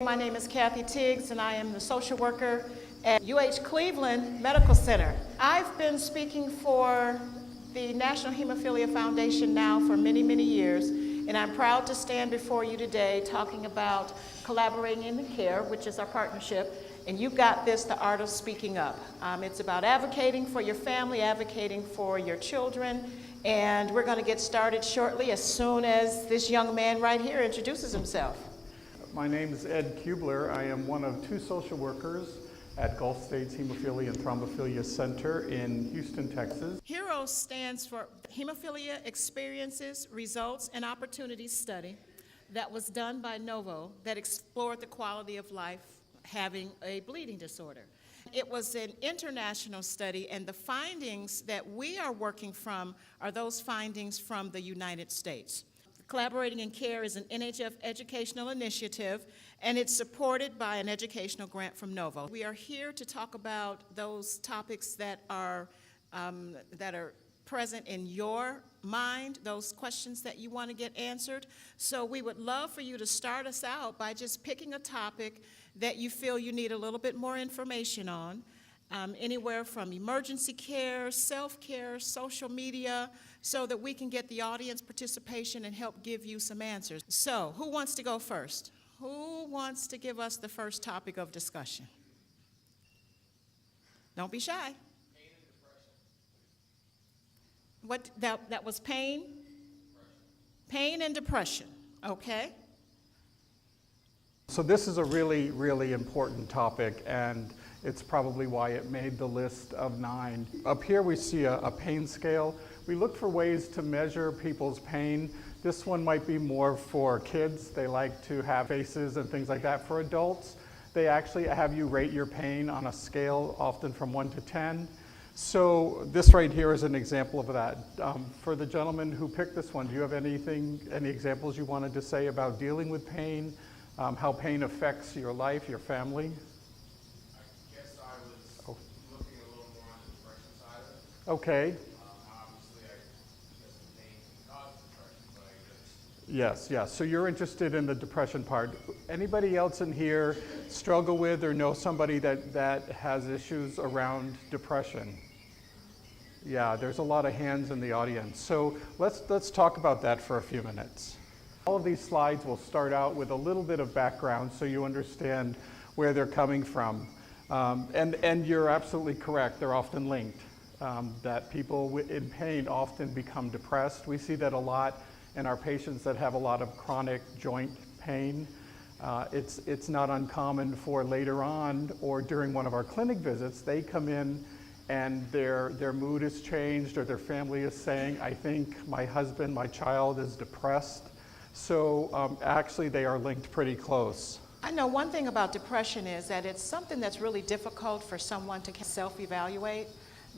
My name is Kathy Tiggs, and I am the social worker at Cleveland Medical Center. I've been speaking for the National Hemophilia Foundation now for many, many years, and I'm proud to stand before you today talking about collaborating in the care, which is our partnership, and you've got this, the art of speaking up. It's about advocating for your family, advocating for your children, and we're going to get started shortly as soon as this young man right here introduces himself. My name is Ed Kubler. I am one of two social workers at Gulf States Hemophilia and Thrombophilia Center in Houston, Texas. HEROES stands for Hemophilia Experiences, Results, and Opportunities Study that was done by Novo that explored the quality of life having a bleeding disorder. It was an international study, and the findings that we are working from are those findings from the United States. Collaborating in Care is an NHF educational initiative, and it's supported by an educational grant from Novo. We are here to talk about those topics that are present in your mind, those questions that you want to get answered. So we would love for you to start us out by just picking a topic that you feel you need a little bit more information on, anywhere from emergency care, self-care, social media, so that we can get the audience participation and help give you some answers. So, who wants to go first? Who wants to give us the first topic of discussion? Don't be shy. Pain and depression. What, that was pain? Depression. Pain and depression, okay. So this is a really, really important topic, and it's probably why it made the list of 9. Up here we see a pain scale. We look for ways to measure people's pain. This one might be more for kids. They like to have faces and things like that. For adults, they actually have you rate your pain on a scale, often from 1 to 10. So this right here is an example of that. For the gentleman who picked this one, do you have any examples you wanted to say about dealing with pain, how pain affects your life, your family? I guess I was looking a little more on the depression side of it. Okay. Obviously, I guess the pain can cause depression, but I just... Yes. So you're interested in the depression part. Anybody else in here struggle with or know somebody that has issues around depression? Yeah, there's a lot of hands in the audience. So let's talk about that for a few minutes. All of these slides will start out with a little bit of background so you understand where they're coming from. And you're absolutely correct, they're often linked. That people in pain often become depressed. We see that a lot in our patients that have a lot of chronic joint pain. It's not uncommon for later on or during one of our clinic visits, they come in and their mood has changed, or their family is saying, I think my husband, my child is depressed. So actually they are linked pretty close. I know one thing about depression is that it's something that's really difficult for someone to self-evaluate.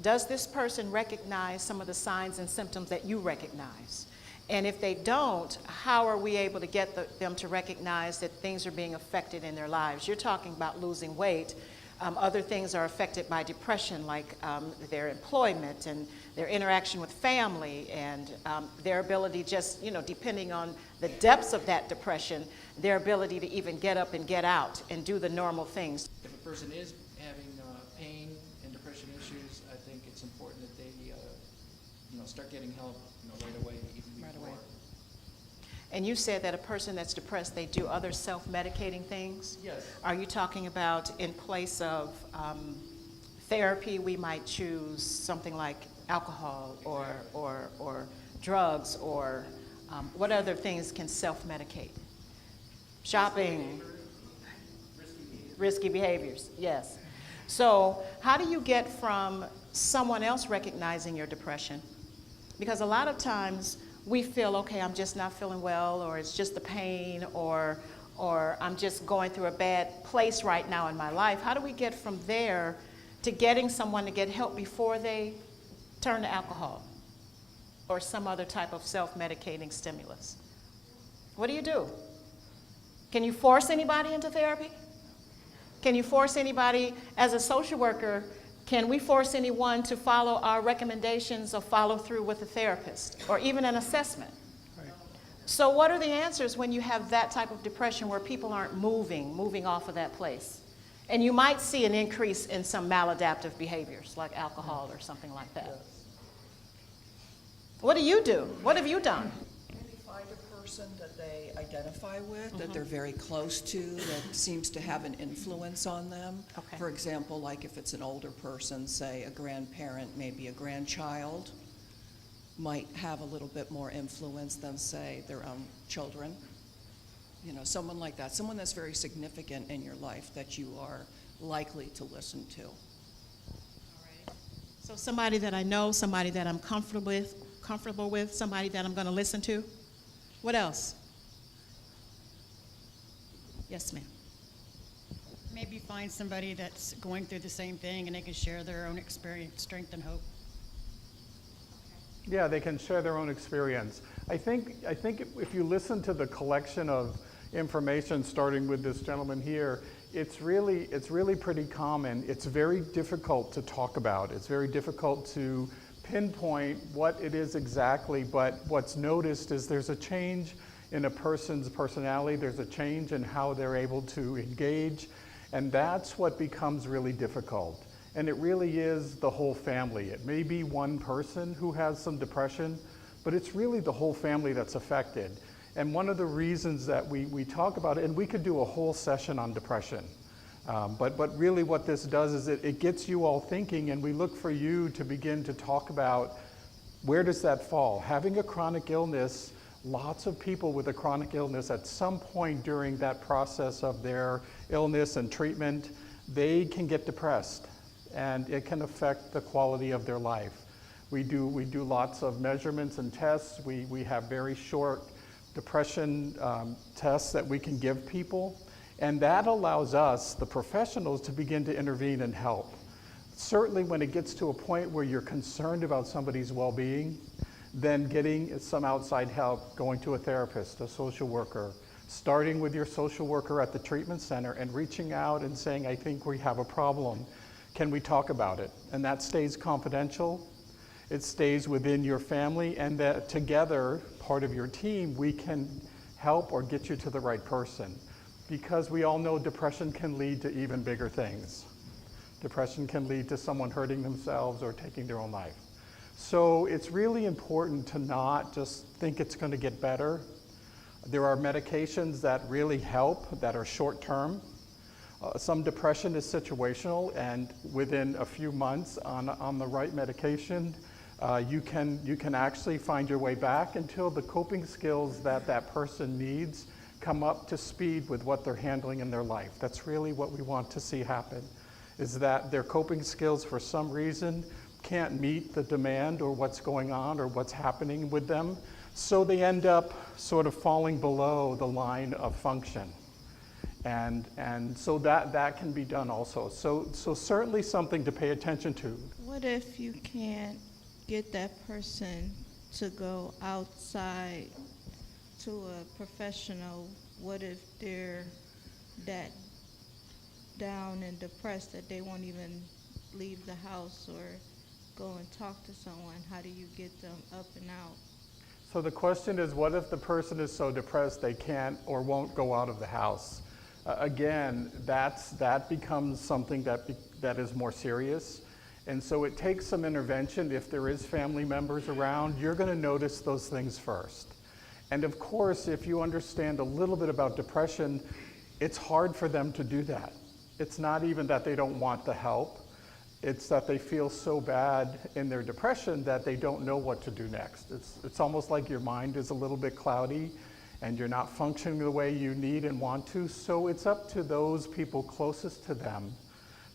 Does this person recognize some of the signs and symptoms that you recognize? And if they don't, how are we able to get them to recognize that things are being affected in their lives? You're talking about losing weight. Other things are affected by depression, like their employment and their interaction with family, and their ability just, depending on the depths of that depression, their ability to even get up and get out and do the normal things. If a person is having pain and depression issues, I think it's important that they, start getting help, right away, even before. Right away. And you said that a person that's depressed, they do other self-medicating things? Yes. Are you talking about in place of therapy, we might choose something like alcohol or drugs, or what other things can self-medicate? Shopping. Risky behaviors, yes. So how do you get from someone else recognizing your depression? Because a lot of times we feel, okay, I'm just not feeling well, or it's just the pain, or I'm just going through a bad place right now in my life. How do we get from there to getting someone to get help before they turn to alcohol or some other type of self-medicating stimulus? What do you do? Can you force anybody into therapy? Can you force anybody, as a social worker, can we force anyone to follow our recommendations or follow through with a therapist or even an assessment? Right. So what are the answers when you have that type of depression where people aren't moving off of that place? And you might see an increase in some maladaptive behaviors like alcohol or something like that. What do you do? What have you done? Maybe find a person that they identify with, that they're very close to, that seems to have an influence on them. Okay. For example, like if it's an older person, say a grandparent, maybe a grandchild, might have a little bit more influence than, say, their own children. You know, someone like that, someone that's very significant in your life that you are likely to listen to. All right. So somebody that I know, somebody that I'm comfortable with, somebody that I'm going to listen to. What else? Yes, ma'am. Maybe find somebody that's going through the same thing and they can share their own experience, strength, and hope. Yeah, they can share their own experience. I think if you listen to the collection of information, starting with this gentleman here, it's really pretty common. It's very difficult to talk about. It's very difficult to pinpoint what it is exactly, but what's noticed is there's a change in a person's personality, there's a change in how they're able to engage, and that's what becomes really difficult. And it really is the whole family. It may be one person who has some depression, but it's really the whole family that's affected. And one of the reasons that we talk about it, and we could do a whole session on depression, but really what this does is it gets you all thinking, and we look for you to begin to talk about where does that fall. Having a chronic illness, lots of people with a chronic illness at some point during that process of their illness and treatment, they can get depressed, and it can affect the quality of their life. We do lots of measurements and tests. We have very short depression tests that we can give people, and that allows us, the professionals, to begin to intervene and help. Certainly when it gets to a point where you're concerned about somebody's well-being, then getting some outside help, going to a therapist, a social worker, starting with your social worker at the treatment center and reaching out and saying, I think we have a problem. Can we talk about it? And that stays confidential. It stays within your family, and that together, part of your team, we can help or get you to the right person. Because we all know depression can lead to even bigger things. Depression can lead to someone hurting themselves or taking their own life. So it's really important to not just think it's going to get better. There are medications that really help, that are short-term. Some depression is situational, and within a few months on the right medication, you can actually find your way back until the coping skills that person needs come up to speed with what they're handling in their life. That's really what we want to see happen, is that their coping skills for some reason can't meet the demand or what's going on or what's happening with them, so they end up sort of falling below the line of function. And so that can be done also. So certainly something to pay attention to. What if you can't get that person to go outside to a professional? What if they're that down and depressed that they won't even leave the house or go and talk to someone? How do you get them up and out? So the question is, what if the person is so depressed they can't or won't go out of the house? Again, that becomes something that is more serious. And so it takes some intervention. If there is family members around, you're going to notice those things first. And of course, if you understand a little bit about depression, it's hard for them to do that. It's not even that they don't want the help. It's that they feel so bad in their depression that they don't know what to do next. It's almost like your mind is a little bit cloudy and you're not functioning the way you need and want to. So it's up to those people closest to them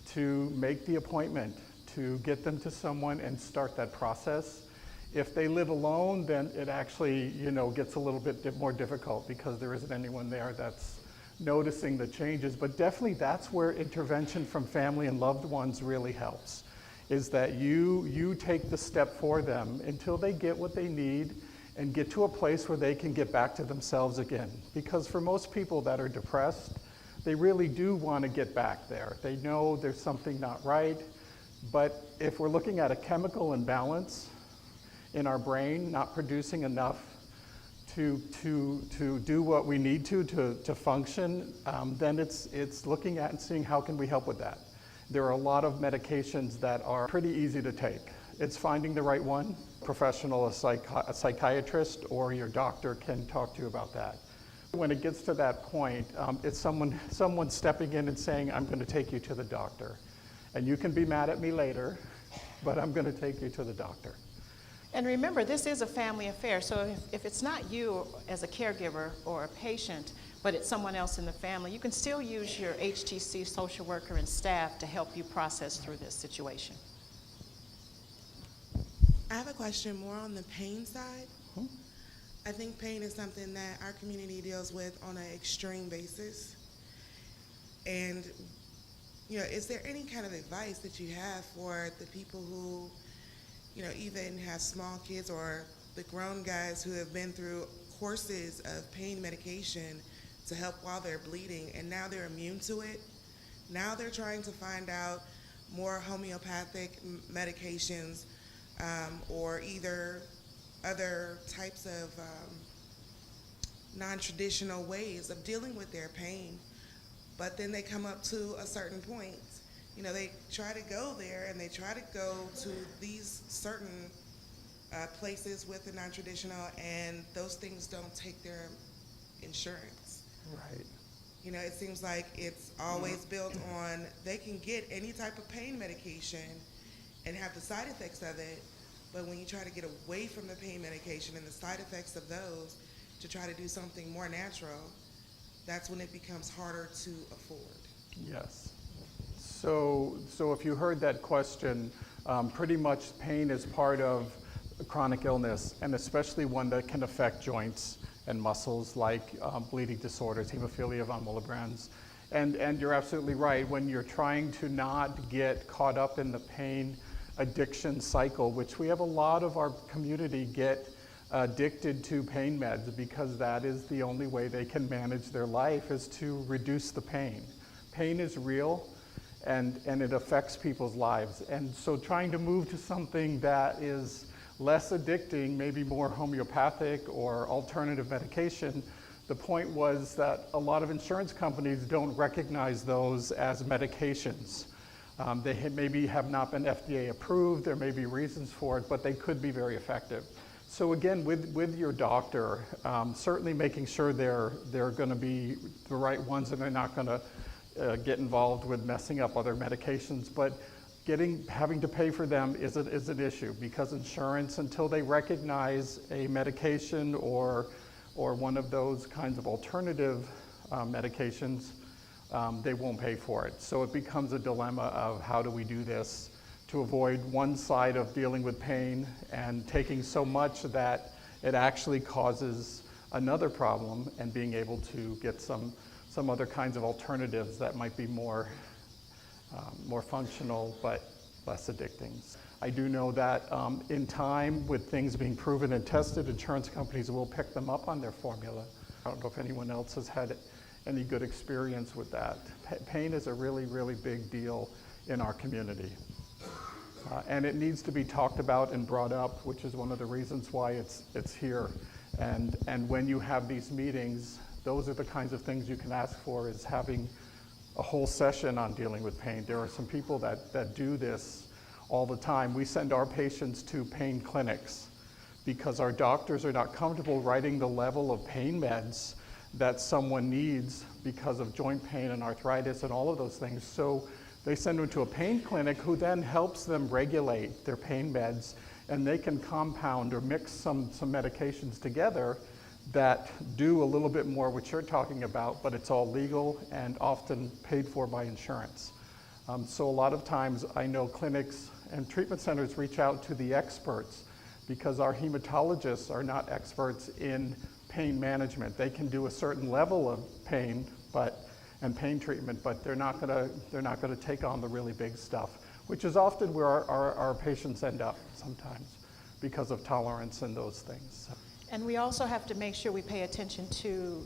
to make the appointment, to get them to someone and start that process. If they live alone, then it actually, gets a little bit more difficult because there isn't anyone there that's noticing the changes. But definitely that's where intervention from family and loved ones really helps, is that you take the step for them until they get what they need and get to a place where they can get back to themselves again. Because for most people that are depressed, they really do want to get back there. They know there's something not right, but if we're looking at a chemical imbalance in our brain, not producing enough to do what we need to function, then it's looking at and seeing how can we help with that. There are a lot of medications that are pretty easy to take. It's finding the right one. Professional, a psychiatrist or your doctor can talk to you about that. When it gets to that point, it's someone stepping in and saying, I'm going to take you to the doctor. And you can be mad at me later, but I'm going to take you to the doctor. And remember, this is a family affair, so if it's not you as a caregiver or a patient, but it's someone else in the family, you can still use your HTC social worker and staff to help you process through this situation. I have a question more on the pain side. I think pain is something that our community deals with on an extreme basis. And, you know, is there any kind of advice that you have for the people who, you know, even have small kids or the grown guys who have been through courses of pain medication to help while they're bleeding, and now they're immune to it? Now they're trying to find out more homeopathic medications or either other types of non-traditional ways of dealing with their pain. But then they come up to a certain point. You know, they try to go there and they try to go to these certain places with the non-traditional, and those things don't take their insurance. Right. You know, it seems like it's always built on they can get any type of pain medication and have the side effects of it, but when you try to get away from the pain medication and the side effects of those to try to do something more natural, that's when it becomes harder to afford. Yes. So if you heard that question, pretty much pain is part of chronic illness, and especially one that can affect joints and muscles like bleeding disorders, hemophilia von Willebrand's. And you're absolutely right. When you're trying to not get caught up in the pain addiction cycle, which we have a lot of our community get addicted to pain meds because that is the only way they can manage their life, is to reduce the pain. Pain is real, and it affects people's lives. And so trying to move to something that is less addicting, maybe more homeopathic or alternative medication, the point was that a lot of insurance companies don't recognize those as medications. They maybe have not been FDA approved, there may be reasons for it, but they could be very effective. So again, with your doctor, certainly making sure they're going to be the right ones and they're not going to get involved with messing up other medications, but having to pay for them is an issue, because insurance, until they recognize a medication or one of those kinds of alternative medications, they won't pay for it. So it becomes a dilemma of how do we do this to avoid one side of dealing with pain and taking so much that it actually causes another problem, and being able to get some other kinds of alternatives that might be more functional but less addicting. I do know that in time, with things being proven and tested, insurance companies will pick them up on their formula. I don't know if anyone else has had any good experience with that. Pain is a really, really big deal in our community. And it needs to be talked about and brought up, which is one of the reasons why it's here. And when you have these meetings, those are the kinds of things you can ask for, is having a whole session on dealing with pain. There are some people that do this all the time. We send our patients to pain clinics because our doctors are not comfortable writing the level of pain meds that someone needs because of joint pain and arthritis and all of those things. So they send them to a pain clinic who then helps them regulate their pain meds, and they can compound or mix some medications together that do a little bit more what you're talking about, but it's all legal and often paid for by insurance. So a lot of times I know clinics and treatment centers reach out to the experts, because our hematologists are not experts in pain management. They can do a certain level of pain and pain treatment, but they're not gonna take on the really big stuff, which is often where our patients end up sometimes because of tolerance and those things. And we also have to make sure we pay attention to,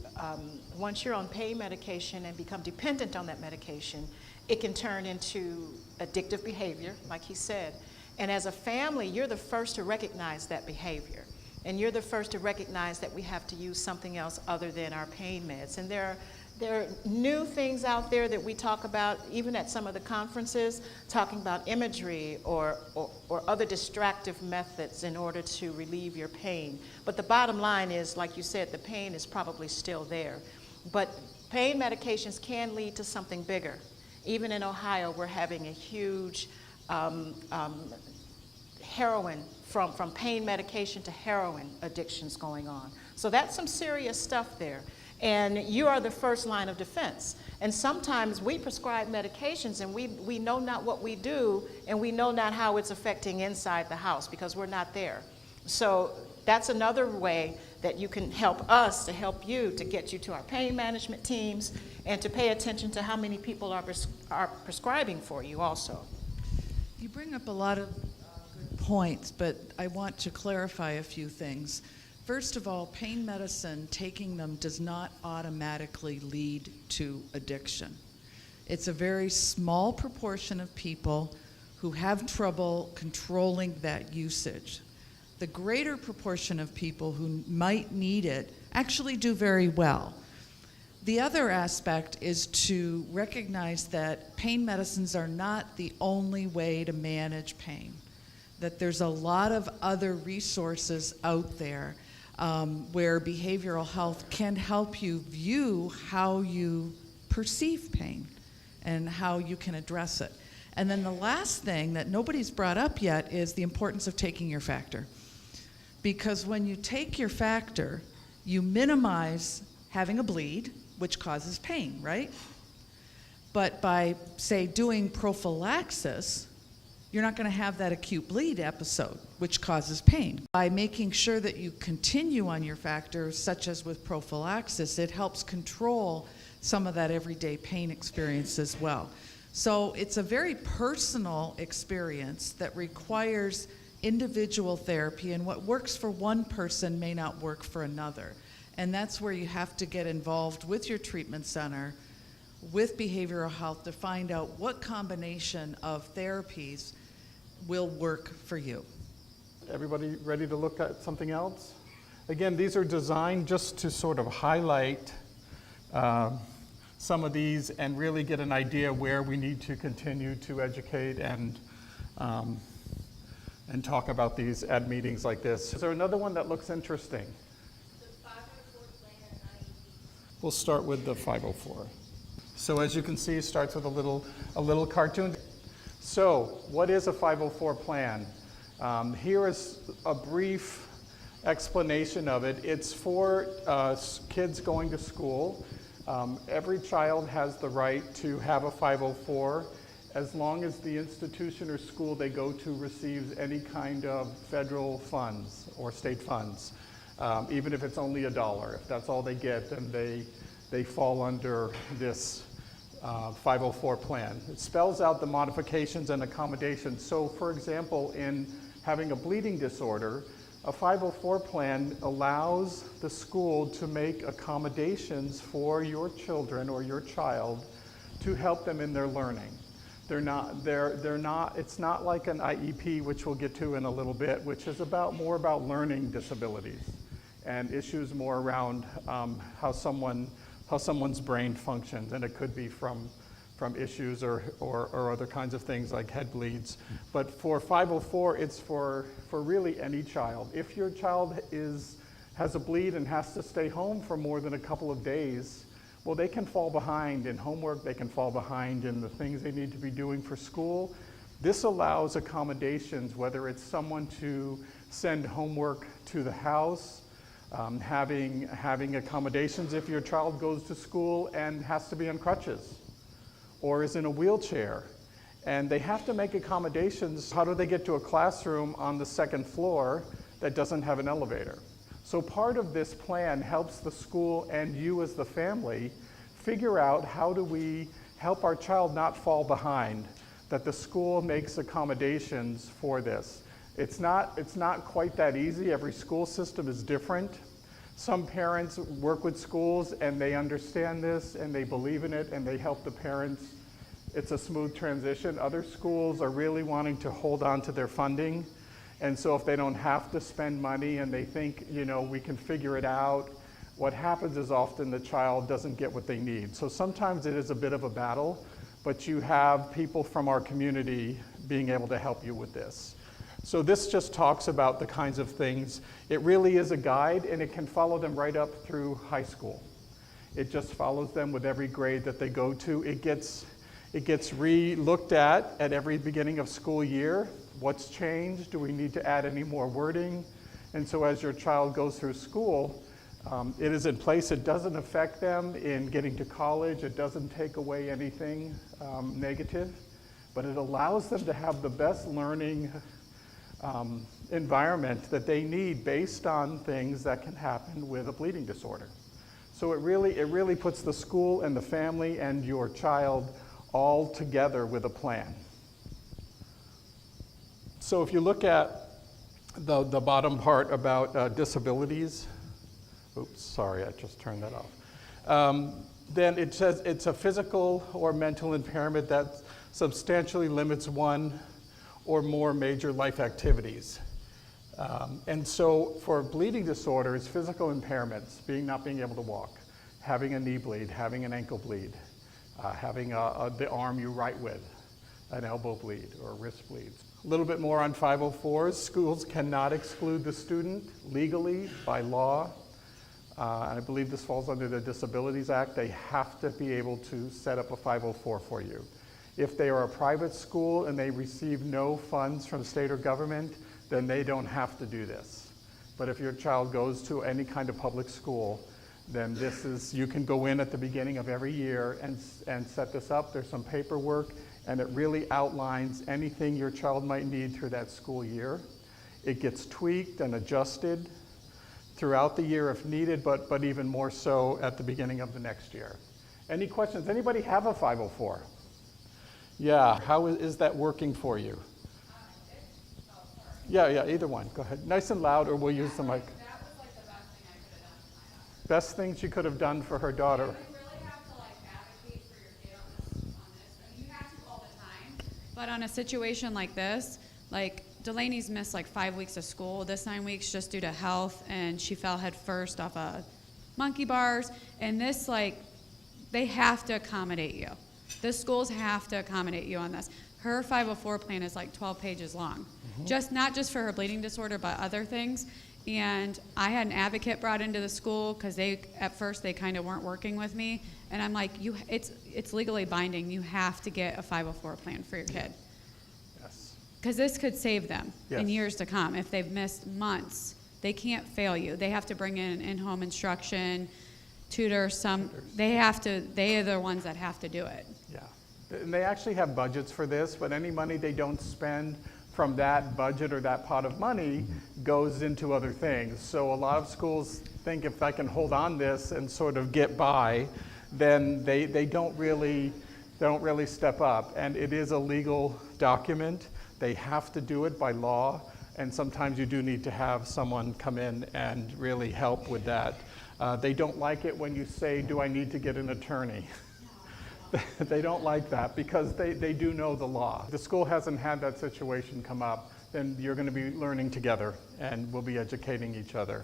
once you're on pain medication and become dependent on that medication, it can turn into addictive behavior, like he said. And as a family, you're the first to recognize that behavior. And you're the first to recognize that we have to use something else other than our pain meds. And there are new things out there that we talk about, even at some of the conferences, talking about imagery or other distractive methods in order to relieve your pain. But the bottom line is, like you said, the pain is probably still there. But pain medications can lead to something bigger. Even in Ohio, we're having a huge heroin, from pain medication to heroin addictions going on. So that's some serious stuff there. And you are the first line of defense. And sometimes we prescribe medications and we know not what we do, and we know not how it's affecting inside the house because we're not there. So that's another way that you can help us to help you to get you to our pain management teams and to pay attention to how many people are prescribing for you also. You bring up a lot of good points, but I want to clarify a few things. First of all, pain medicine, taking them does not automatically lead to addiction. It's a very small proportion of people who have trouble controlling that usage. The greater proportion of people who might need it actually do very well. The other aspect is to recognize that pain medicines are not the only way to manage pain, that there's a lot of other resources out there where behavioral health can help you view how you perceive pain and how you can address it. And then the last thing that nobody's brought up yet is the importance of taking your factor. Because when you take your factor, you minimize having a bleed, which causes pain, right? But by, say, doing prophylaxis, you're not going to have that acute bleed episode, which causes pain. By making sure that you continue on your factors, such as with prophylaxis, it helps control some of that everyday pain experience as well. So it's a very personal experience that requires individual therapy, and what works for one person may not work for another. And that's where you have to get involved with your treatment center, with behavioral health, to find out what combination of therapies will work for you. Everybody ready to look at something else? Again, these are designed just to sort of highlight some of these and really get an idea where we need to continue to educate and talk about these at meetings like this. Is there another one that looks interesting? The 504 plan and IEPs. We'll start with the 504. So as you can see, it starts with a little cartoon. So what is a 504 plan? Here is a brief explanation of it. It's for kids going to school. Every child has the right to have a 504 as long as the institution or school they go to receives any kind of federal funds or state funds, even if it's only $1. If that's all they get, then they fall under this 504 plan. It spells out the modifications and accommodations. So for example, in having a bleeding disorder, a 504 plan allows the school to make accommodations for your children or your child to help them in their learning. It's not like an IEP, which we'll get to in a little bit, which is more about learning disabilities and issues more around how someone's brain functions, and it could be from issues or other kinds of things like head bleeds. But for 504, it's for really any child. If your child has a bleed and has to stay home for more than a couple of days, well, they can fall behind in homework, they can fall behind in the things they need to be doing for school. This allows accommodations, whether it's someone to send homework to the house, having accommodations if your child goes to school and has to be on crutches or is in a wheelchair, and they have to make accommodations. How do they get to a classroom on the second floor that doesn't have an elevator? So part of this plan helps the school and you as the family figure out, how do we help our child not fall behind, that the school makes accommodations for this. It's not quite that easy. Every school system is different. Some parents work with schools and they understand this and they believe in it and they help the parents. It's a smooth transition. Other schools are really wanting to hold on to their funding And so if they don't have to spend money and they think, we can figure it out, what happens is often the child doesn't get what they need. So sometimes it is a bit of a battle, but you have people from our community being able to help you with this. So this just talks about the kinds of things. It really is a guide, and it can follow them right up through high school. It just follows them with every grade that they go to. It gets re-looked at every beginning of school year. What's changed? Do we need to add any more wording? And so as your child goes through school, it is in place. It doesn't affect them in getting to college. It doesn't take away anything negative, but it allows them to have the best learning environment that they need based on things that can happen with a bleeding disorder. So it really puts the school and the family and your child all together with a plan. So if you look at the bottom part about disabilities, oops, sorry, I just turned that off. Then it says it's a physical or mental impairment that substantially limits one or more major life activities. And so for bleeding disorders, physical impairments, not being able to walk, having a knee bleed, having an ankle bleed, having the arm you write with, an elbow bleed or wrist bleeds. A little bit more on 504s. Schools cannot exclude the student legally by law. I believe this falls under the Disabilities Act. They have to be able to set up a 504 for you. If they are a private school and they receive no funds from state or government, then they don't have to do this. But if your child goes to any kind of public school, then you can go in at the beginning of every year and set this up. There's some paperwork, and it really outlines anything your child might need through that school year. It gets tweaked and adjusted throughout the year if needed, but even more so at the beginning of the next year. Any questions? Anybody have a 504? Yeah, how is that working for you? Yeah, either one. Go ahead. Nice and loud, or we'll use the mic. That was like the best thing I could have done for my daughter. Best thing she could have done for her daughter. You really have to advocate for your kid on this. I mean, you have to all the time. But on a situation like this, Delaney's missed 5 weeks of school this 9 weeks just due to health, and she fell head first off of monkey bars. And this, they have to accommodate you. The schools have to accommodate you on this. Her 504 plan is 12 pages long, not just for her bleeding disorder, but other things. And I had an advocate brought into the school because at first they kind of weren't working with me. And I'm like, it's legally binding. You have to get a 504 plan for your kid. Yes. Because this could save them in Yes. years to come. If they've missed months, they can't fail you. They have to bring in in-home instruction, tutors. They are the ones that have to do it. Yeah. And they actually have budgets for this, but any money they don't spend from that budget or that pot of money goes into other things. So a lot of schools think if I can hold on this and sort of get by, then they don't really step up. And it is a legal document. They have to do it by law, and sometimes you do need to have someone come in and really help with that. They don't like it when you say, do I need to get an attorney? They don't like that because they do know the law. If the school hasn't had that situation come up, then you're going to be learning together and we'll be educating each other.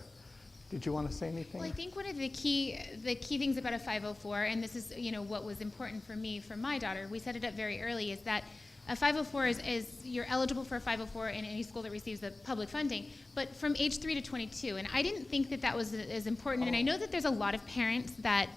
Did you want to say anything? Well, I think one of the key things about a 504, and this is what was important for me for my daughter, we set it up very early, is that a 504 is you're eligible for a 504 in any school that receives the public funding, but from age 3 to 22. And I didn't think that was as important. And I know that there's a lot of parents that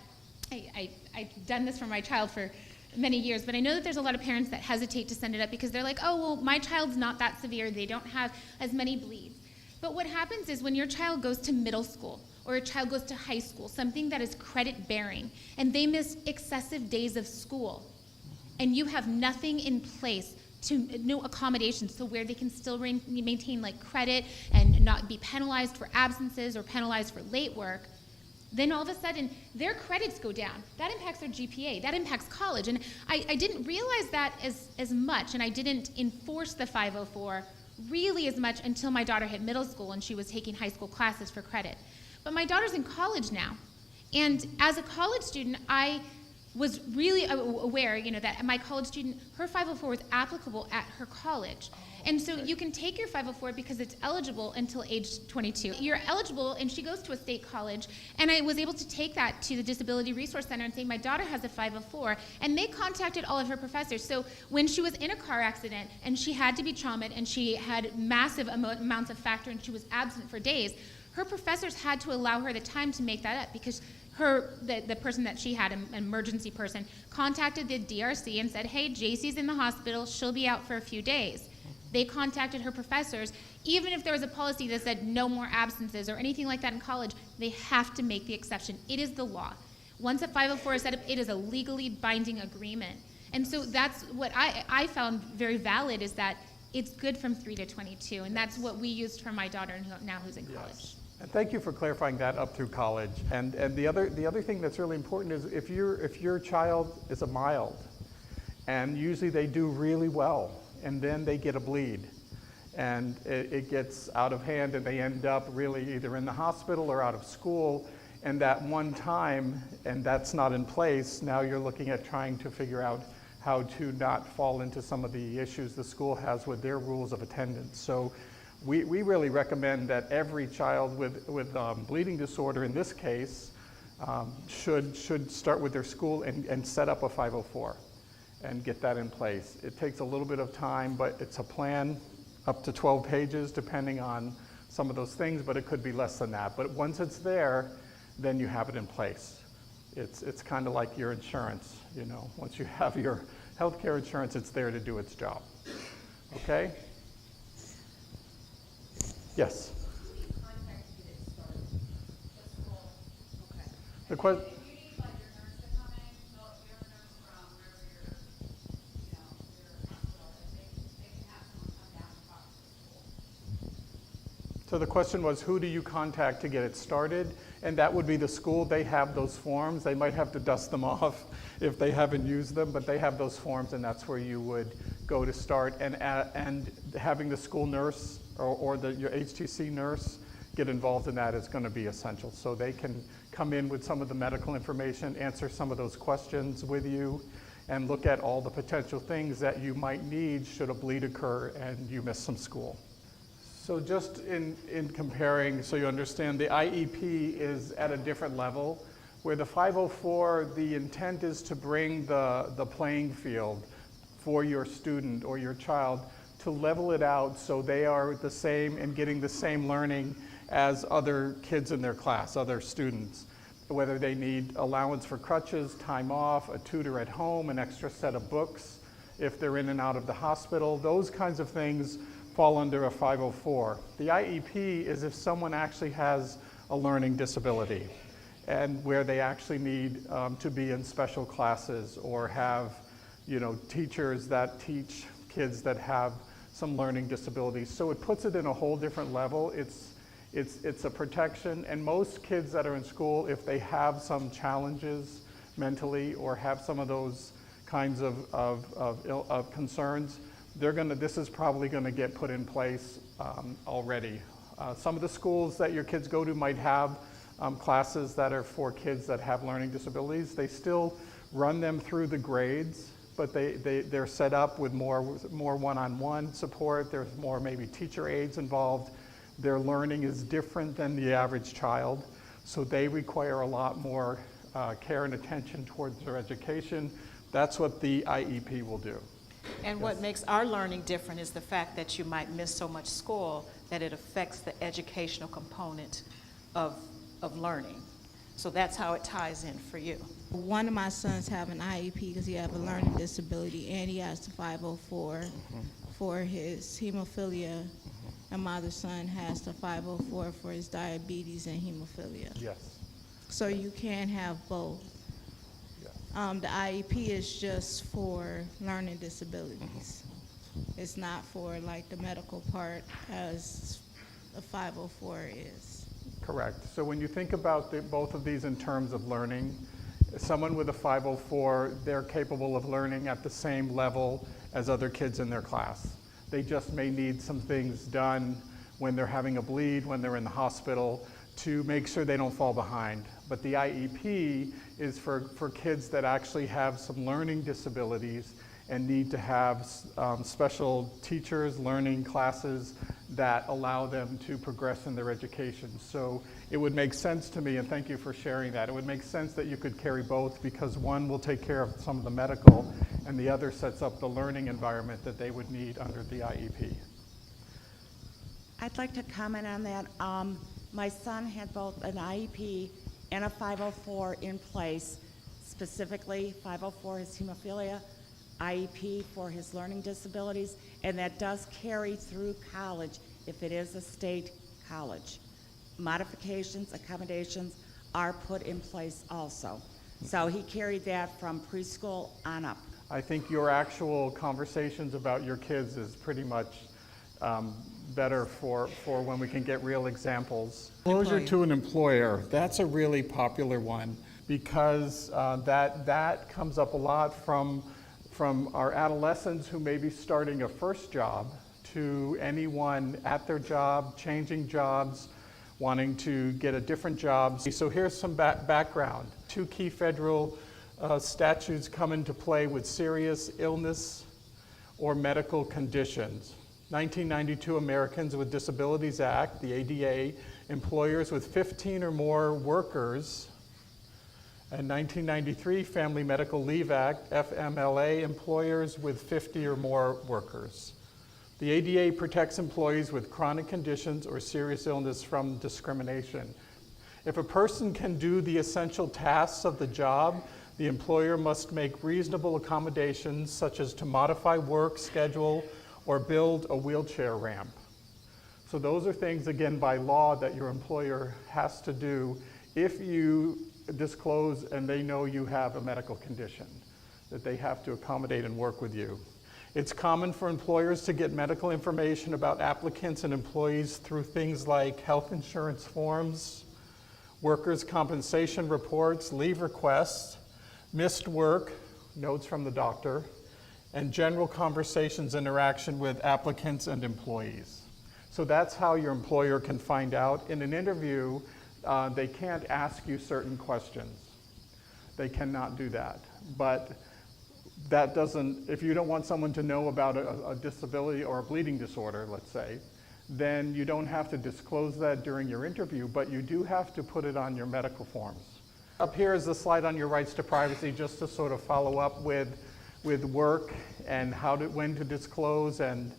I've done this for my child for many years, but I know that there's a lot of parents that hesitate to send it up because they're like, oh, well, my child's not that severe. They don't have as many bleeds. But what happens is when your child goes to middle school or a child goes to high school, something that is credit bearing, and they miss excessive days of school, and you have nothing in place no accommodations to where they can still maintain credit and not be penalized for absences or penalized for late work, then all of a sudden their credits go down. That impacts their GPA. That impacts college. And I didn't realize that as much, and I didn't enforce the 504 really as much until my daughter hit middle school and she was taking high school classes for credit. But my daughter's in college now. And as a college student, I was really aware, that my college student, her 504 was applicable at her college. And so you can take your 504 because it's eligible until age 22. You're eligible, and she goes to a state college, and I was able to take that to the Disability Resource Center and say, my daughter has a 504, and they contacted all of her professors. So when she was in a car accident, and she had to be traumatized, and she had massive amounts of factor, and she was absent for days, her professors had to allow her the time to make that up, because the person that she had, an emergency person, contacted the DRC and said, hey, JC's in the hospital, she'll be out for a few days. They contacted her professors. Even if there was a policy that said no more absences or anything like that in college, they have to make the exception. It is the law. Once a 504 is set up, it is a legally binding agreement. And so that's what I found very valid, is that it's good from 3 to 22, and that's what we used for my daughter now who's in college. Yes. And thank you for clarifying that up through college. And the other thing that's really important is if your child is a mild, and usually they do really well, and then they get a bleed, and it gets out of hand, and they end up really either in the hospital or out of school, and that one time, and that's not in place, now you're looking at trying to figure out how to not fall into some of the issues the school has with their rules of attendance. So we really recommend that every child with bleeding disorder, in this case, should start with their school and set up a 504 and get that in place. It takes a little bit of time, but it's a plan up to 12 pages, depending on some of those things, but it could be less than that. But once it's there, then you have it in place. It's kind of like your insurance, you know. Once you have your healthcare insurance, it's there to do its job. Okay? Yes. The question. So the question was, who do you contact to get it started? And that would be the school. They have those forms. They might have to dust them off if they haven't used them, but they have those forms, and that's where you would go to start. And having the school nurse or your HTC nurse get involved in that is going to be essential. So they can come in with some of the medical information, answer some of those questions with you, and look at all the potential things that you might need should a bleed occur and you miss some school. So just in comparing, so you understand, the IEP is at a different level, where the 504, the intent is to bring the playing field for your student or your child to level it out so they are the same and getting the same learning as other kids in their class, other students. Whether they need allowance for crutches, time off, a tutor at home, an extra set of books, if they're in and out of the hospital, those kinds of things fall under a 504. The IEP is if someone actually has a learning disability and where they actually need to be in special classes or have, you know, teachers that teach kids that have some learning disabilities. So it puts it in a whole different level. It's a protection, and most kids that are in school, if they have some challenges mentally or have some of those kinds of concerns, this is probably going to get put in place already. Some of the schools that your kids go to might have classes that are for kids that have learning disabilities. They still run them through the grades, but they're set up with more one-on-one support. There's more maybe teacher aides involved. Their learning is different than the average child, so they require a lot more care and attention towards their education. That's what the IEP will do. And what makes our learning different is the fact that you might miss so much school that it affects the educational component of learning. So that's how it ties in for you. One of my sons have an IEP because he has a learning disability, and he has the 504 for his hemophilia, and my other son has the 504 for his diabetes and hemophilia. Yes. So you can have both. The IEP is just for learning disabilities. It's not for like the medical part as the 504 is. Correct. So when you think about both of these in terms of learning, someone with a 504, they're capable of learning at the same level as other kids in their class. They just may need some things done when they're having a bleed, when they're in the hospital, to make sure they don't fall behind. But the IEP is for kids that actually have some learning disabilities and need to have special teachers, learning classes that allow them to progress in their education. So it would make sense to me, and thank you for sharing that, it would make sense that you could carry both, because one will take care of some of the medical and the other sets up the learning environment that they would need under the IEP. I'd like to comment on that. My son had both an IEP and a 504 in place, specifically 504 his hemophilia, IEP for his learning disabilities, and that does carry through college if it is a state college. Modifications, accommodations are put in place also. So he carried that from preschool on up. I think your actual conversations about your kids is pretty much better for when we can get real examples. Disclosure to an employer, that's a really popular one, because that comes up a lot from our adolescents who may be starting a first job to anyone at their job, changing jobs, wanting to get a different job. So here's some background. 2 key federal statutes come into play with serious illness or medical conditions. 1992 Americans with Disabilities Act, the ADA, employers with 15 or more workers. And 1993 Family Medical Leave Act, FMLA, employers with 50 or more workers. The ADA protects employees with chronic conditions or serious illness from discrimination. If a person can do the essential tasks of the job, the employer must make reasonable accommodations, such as to modify work schedule or build a wheelchair ramp. So those are things, again, by law that your employer has to do if you disclose and they know you have a medical condition, that they have to accommodate and work with you. It's common for employers to get medical information about applicants and employees through things like health insurance forms, workers' compensation reports, leave requests, missed work, notes from the doctor, and general conversations, interaction with applicants and employees. So that's how your employer can find out. In an interview, they can't ask you certain questions. They cannot do that. But that doesn't, if you don't want someone to know about a disability or a bleeding disorder, let's say, then you don't have to disclose that during your interview, but you do have to put it on your medical forms. Up here is the slide on your rights to privacy, just to sort of follow up with work and when to disclose, and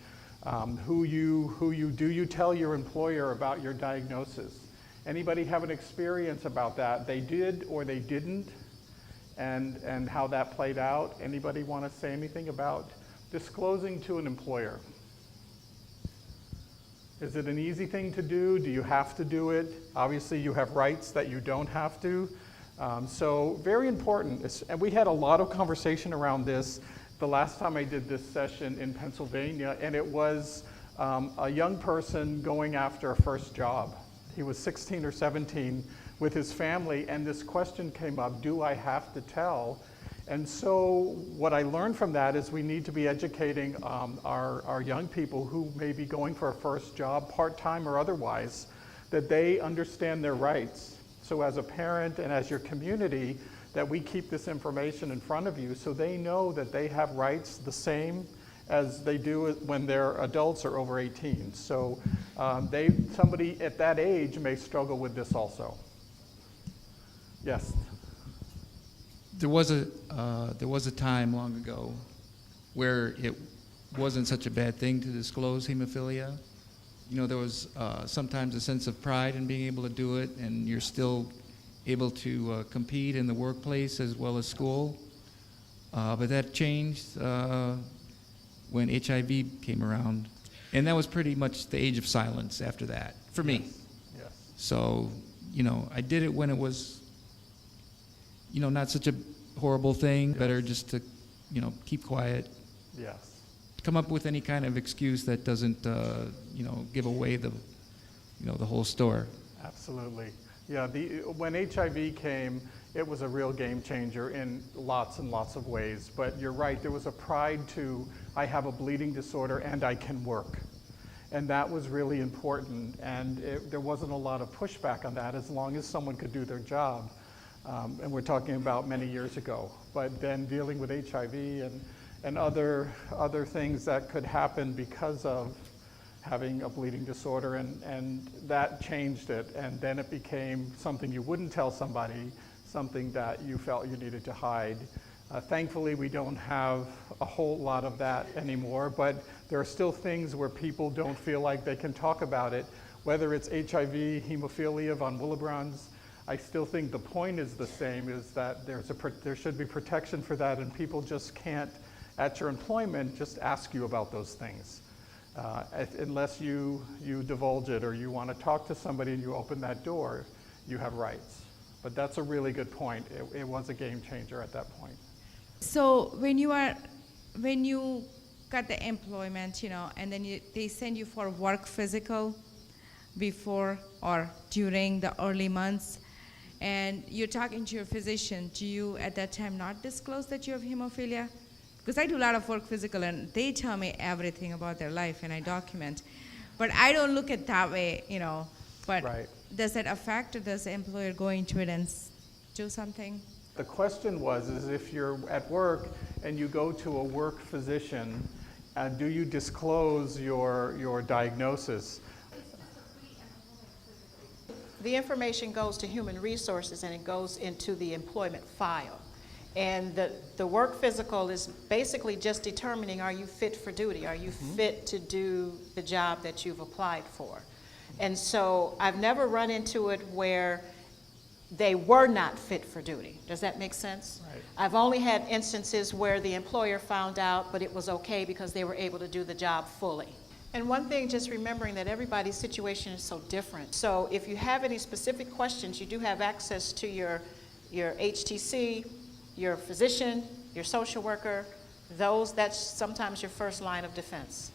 who you tell your employer about your diagnosis. Anybody have an experience about that? They did or they didn't, and how that played out? Anybody want to say anything about disclosing to an employer? Is it an easy thing to do? Do you have to do it? Obviously you have rights that you don't have to. So very important. And we had a lot of conversation around this the last time I did this session in Pennsylvania, and it was a young person going after a first job. He was 16 or 17 with his family, and this question came up, do I have to tell? And so what I learned from that is we need to be educating our young people who may be going for a first job, part-time or otherwise, that they understand their rights. So as a parent and as your community, that we keep this information in front of you so they know that they have rights the same as they do when they're adults or over 18. So somebody at that age may struggle with this also. Yes? There was a time long ago where it wasn't such a bad thing to disclose hemophilia. You know, there was sometimes a sense of pride in being able to do it, and you're still able to compete in the workplace as well as school. But that changed when HIV came around. And that was pretty much the age of silence after that, for me. Yes. So, you know, I did it when it was, you know, not such a horrible thing. Yes. Better just to, you know, keep quiet. Yes. Come up with any kind of excuse that doesn't, you know, give away the, you know, the whole store. Absolutely. Yeah, when HIV came, it was a real game changer in lots and lots of ways. But you're right, there was a pride to, I have a bleeding disorder and I can work. And that was really important, and there wasn't a lot of pushback on that as long as someone could do their job. And we're talking about many years ago. But then dealing with HIV and other things that could happen because of having a bleeding disorder, and that changed it. And then it became something you wouldn't tell somebody, something that you felt you needed to hide. Thankfully, we don't have a whole lot of that anymore, but there are still things where people don't feel like they can talk about it, whether it's HIV, hemophilia, von Willebrand's. I still think the point is the same, is that there should be protection for that, and people just can't, at your employment, just ask you about those things. Unless you divulge it or you want to talk to somebody and you open that door, you have rights. But that's a really good point. It was a game changer at that point. So when you got the employment, and then they send you for work physical before or during the early months, and you're talking to your physician, do you at that time not disclose that you have hemophilia? Because I do a lot of work physical, and they tell me everything about their life, and I document. But I don't look at it that way, But Right. Does that affect, or does the employer go into it and do something? The question is if you're at work and you go to a work physician, do you disclose your diagnosis? The information goes to human resources and it goes into the employment file. And the work physical is basically just determining, are you fit for duty? Are you fit to do the job that you've applied for? And so I've never run into it where they were not fit for duty. Does that make sense? Right. I've only had instances where the employer found out, but it was okay because they were able to do the job fully. And one thing, just remembering that everybody's situation is so different. So if you have any specific questions, you do have access to your HTC, your physician, your social worker. That's sometimes your first line of defense.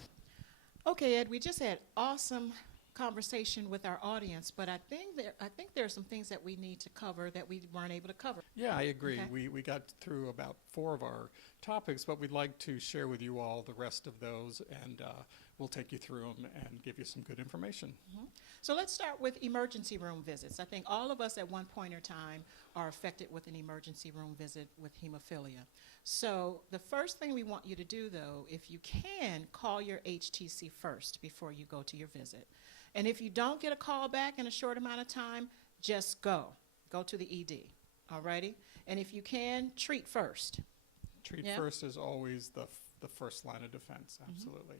Okay, Ed, we just had awesome conversation with our audience, but I think there are some things that we need to cover that we weren't able to cover. Yeah, I agree. Okay. We got through about 4 of our topics, but we'd like to share with you all the rest of those, and we'll take you through them and give you some good information. Mm-hmm. So let's start with emergency room visits. I think all of us at one point or time are affected with an emergency room visit with hemophilia. So the first thing we want you to do, though, if you can, call your HTC first before you go to your visit. And if you don't get a call back in a short amount of time, just go to the ED, all righty? And if you can, treat first. Treat Yeah. first is always the first line of defense, absolutely.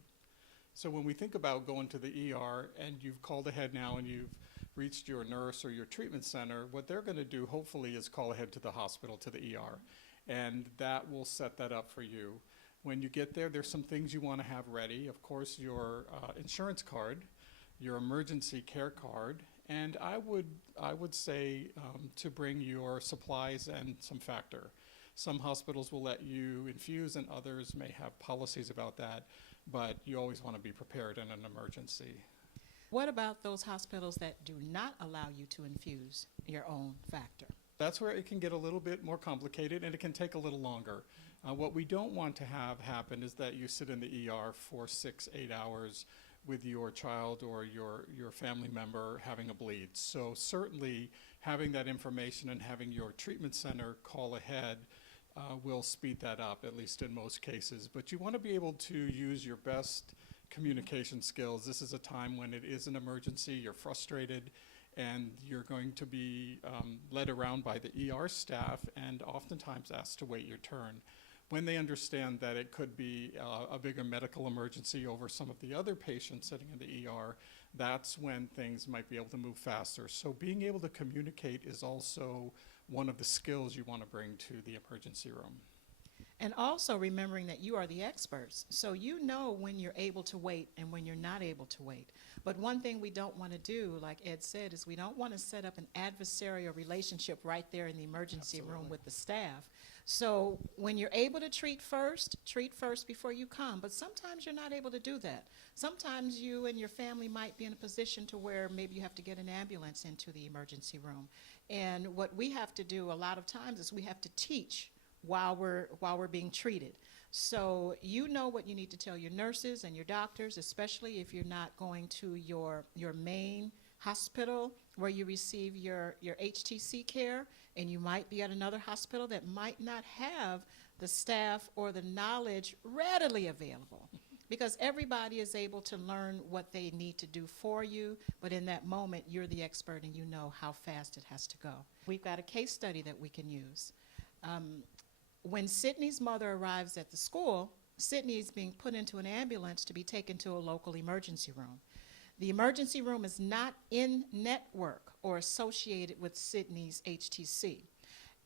So when we think about going to the ER and you've called ahead now and you've reached your nurse or your treatment center, what they're going to do hopefully is call ahead to the hospital, to the ER, and that will set that up for you. When you get there, there's some things you want to have ready. Of course, your insurance card, your emergency care card, and I would say to bring your supplies and some factor. Some hospitals will let you infuse and others may have policies about that, but you always want to be prepared in an emergency. What about those hospitals that do not allow you to infuse your own factor? That's where it can get a little bit more complicated and it can take a little longer. What we don't want to have happen is that you sit in the ER for 6-8 hours with your child or your family member having a bleed. So certainly having that information and having your treatment center call ahead will speed that up, at least in most cases. But you want to be able to use your best communication skills. This is a time when it is an emergency, you're frustrated, and you're going to be led around by the ER staff and oftentimes asked to wait your turn. When they understand that it could be a bigger medical emergency over some of the other patients sitting in the ER, that's when things might be able to move faster. So being able to communicate is also one of the skills you want to bring to the emergency room. And also remembering that you are the experts, so you know when you're able to wait and when you're not able to wait. But one thing we don't want to do, like Ed said, is we don't want to set up an adversarial relationship right there in the emergency room with the staff. So when you're able to treat first before you come. But sometimes you're not able to do that. Sometimes you and your family might be in a position to where maybe you have to get an ambulance into the emergency room. And what we have to do a lot of times is we have to teach while we're being treated. So you know what you need to tell your nurses and your doctors, especially if you're not going to your main hospital where you receive your HTC care, and you might be at another hospital that might not have the staff or the knowledge readily available. Because everybody is able to learn what they need to do for you, but in that moment, you're the expert and you know how fast it has to go. We've got a case study that we can use. When Sydney's mother arrives at the school, Sydney is being put into an ambulance to be taken to a local emergency room. The emergency room is not in network or associated with Sydney's HTC.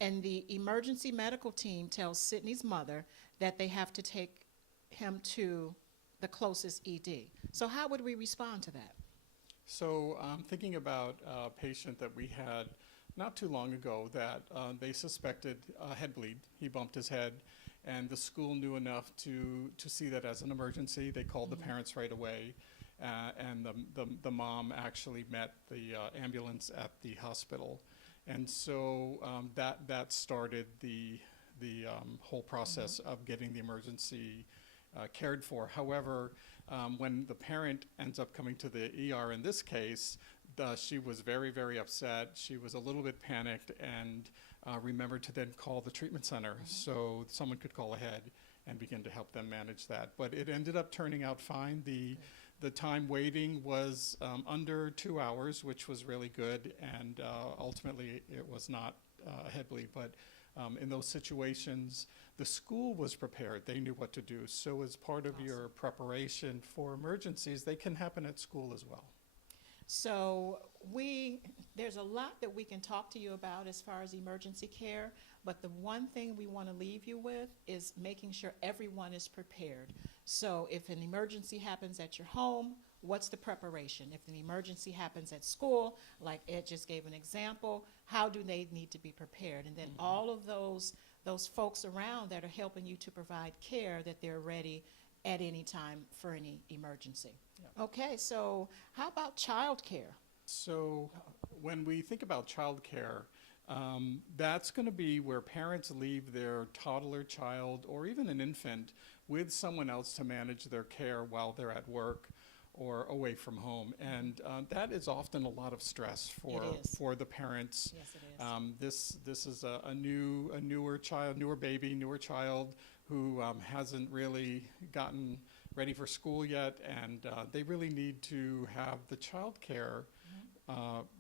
And the emergency medical team tells Sydney's mother that they have to take him to the closest ED. So how would we respond to that? So I'm thinking about a patient that we had not too long ago that they suspected a head bleed. He bumped his head, and the school knew enough to see that as an emergency. They called the parents right away, and the mom actually met the ambulance at the hospital. And so that started the whole process of getting the emergency cared for. However, when the parent ends up coming to the ER in this case, she was very, very upset. She was a little bit panicked and remembered to then call the treatment center so someone could call ahead and begin to help them manage that. But it ended up turning out fine. The time waiting was under 2 hours, which was really good, and ultimately it was not a head bleed. But in those situations, the school was prepared. They knew what to do. So as part of your preparation for emergencies, they can happen at school as well. So there's a lot that we can talk to you about as far as emergency care, but the one thing we want to leave you with is making sure everyone is prepared. So if an emergency happens at your home, what's the preparation? If an emergency happens at school, like Ed just gave an example, how do they need to be prepared? And then all of those folks around that are helping you to provide care, that they're ready at any time for any emergency. Yeah. Okay, so how about child care? So when we think about child care, that's going to be where parents leave their toddler child or even an infant with someone else to manage their care while they're at work or away from home. And that is often a lot of stress for the parents. Yes, it is. This is a newer baby, newer child who hasn't really gotten ready for school yet, and they really need to have the child care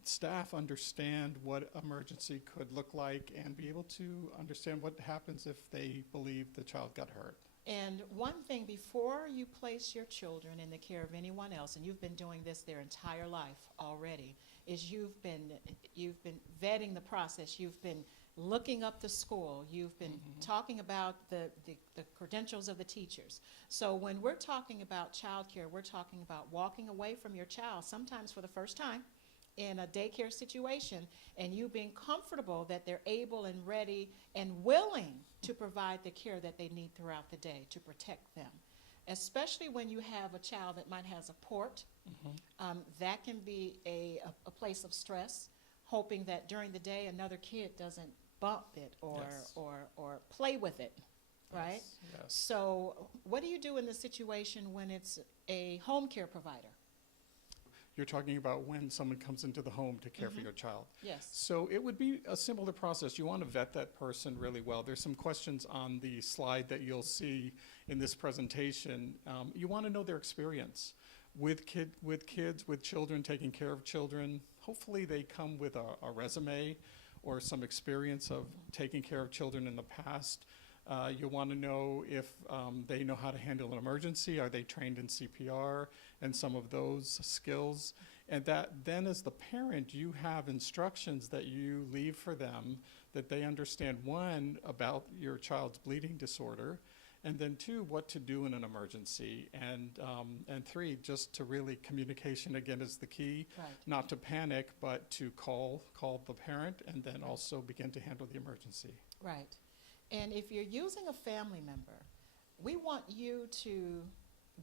staff understand what emergency could look like and be able to understand what happens if they believe the child got hurt. And one thing, before you place your children in the care of anyone else, and you've been doing this their entire life already, is you've been vetting the process. You've been looking up the school. You've been talking about the credentials of the teachers. So when we're talking about childcare, we're talking about walking away from your child, sometimes for the first time, in a daycare situation, and you being comfortable that they're able and ready and willing to provide the care that they need throughout the day to protect them. Especially when you have a child that might have a port, that can be a place of stress, hoping that during the day another kid doesn't bump it or play with it, right? Yes. So what do you do in the situation when it's a home care provider? You're talking about when someone comes into the home to care for your child. Yes. So it would be a similar process. You want to vet that person really well. There's some questions on the slide that you'll see in this presentation. You want to know their experience with kids, with children, taking care of children. Hopefully they come with a resume or some experience of taking care of children in the past. You'll want to know if they know how to handle an emergency. Are they trained in CPR and some of those skills? And that then as the parent, you have instructions that you leave for them that they understand, one, about your child's bleeding disorder, and then two, what to do in an emergency. And three, just to really communication again is the key, Right. not to panic, but to call the parent and then also begin to handle the emergency. Right. And if you're using a family member, we want you to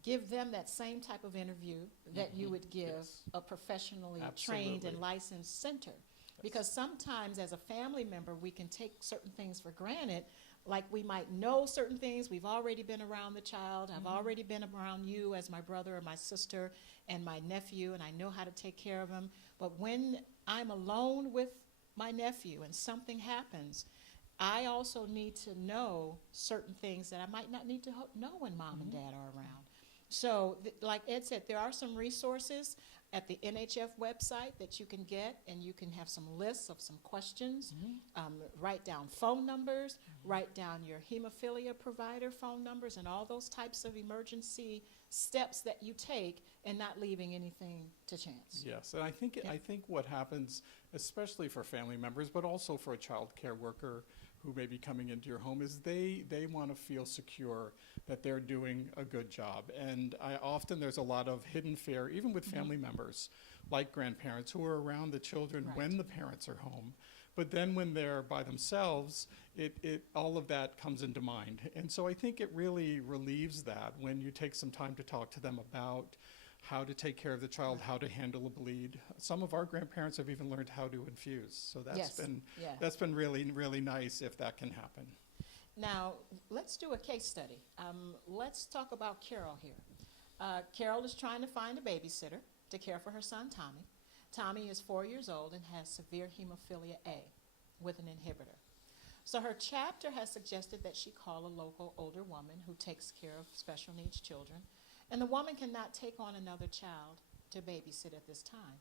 give them that same type of interview that you would give a professionally trained and licensed center. Because sometimes as a family member, we can take certain things for granted, like we might know certain things. We've already been around the child. I've already been around you as my brother or my sister and my nephew, and I know how to take care of him. But when I'm alone with my nephew and something happens, I also need to know certain things that I might not need to know when mom and dad are around. So, like Ed said, there are some resources at the NHF website that you can get, and you can have some lists of some questions. Write down phone numbers, write down your hemophilia provider phone numbers, and all those types of emergency steps that you take, and not leaving anything to chance. Yes, and I think what happens, especially for family members, but also for a child care worker who may be coming into your home, is they want to feel secure that they're doing a good job. And often there's a lot of hidden fear, even with family members, like grandparents who are around the children when the parents are home. But then when they're by themselves, all of that comes into mind. And so I think it really relieves that when you take some time to talk to them about how to take care of the child, how to handle a bleed. Some of our grandparents have even learned how to infuse. So that's been really, really nice if that can happen. Now, let's do a case study. Let's talk about Carol here. Carol is trying to find a babysitter to care for her son, Tommy. Tommy is 4 years old and has severe hemophilia A with an inhibitor. So her chapter has suggested that she call a local older woman who takes care of special needs children, and the woman cannot take on another child to babysit at this time.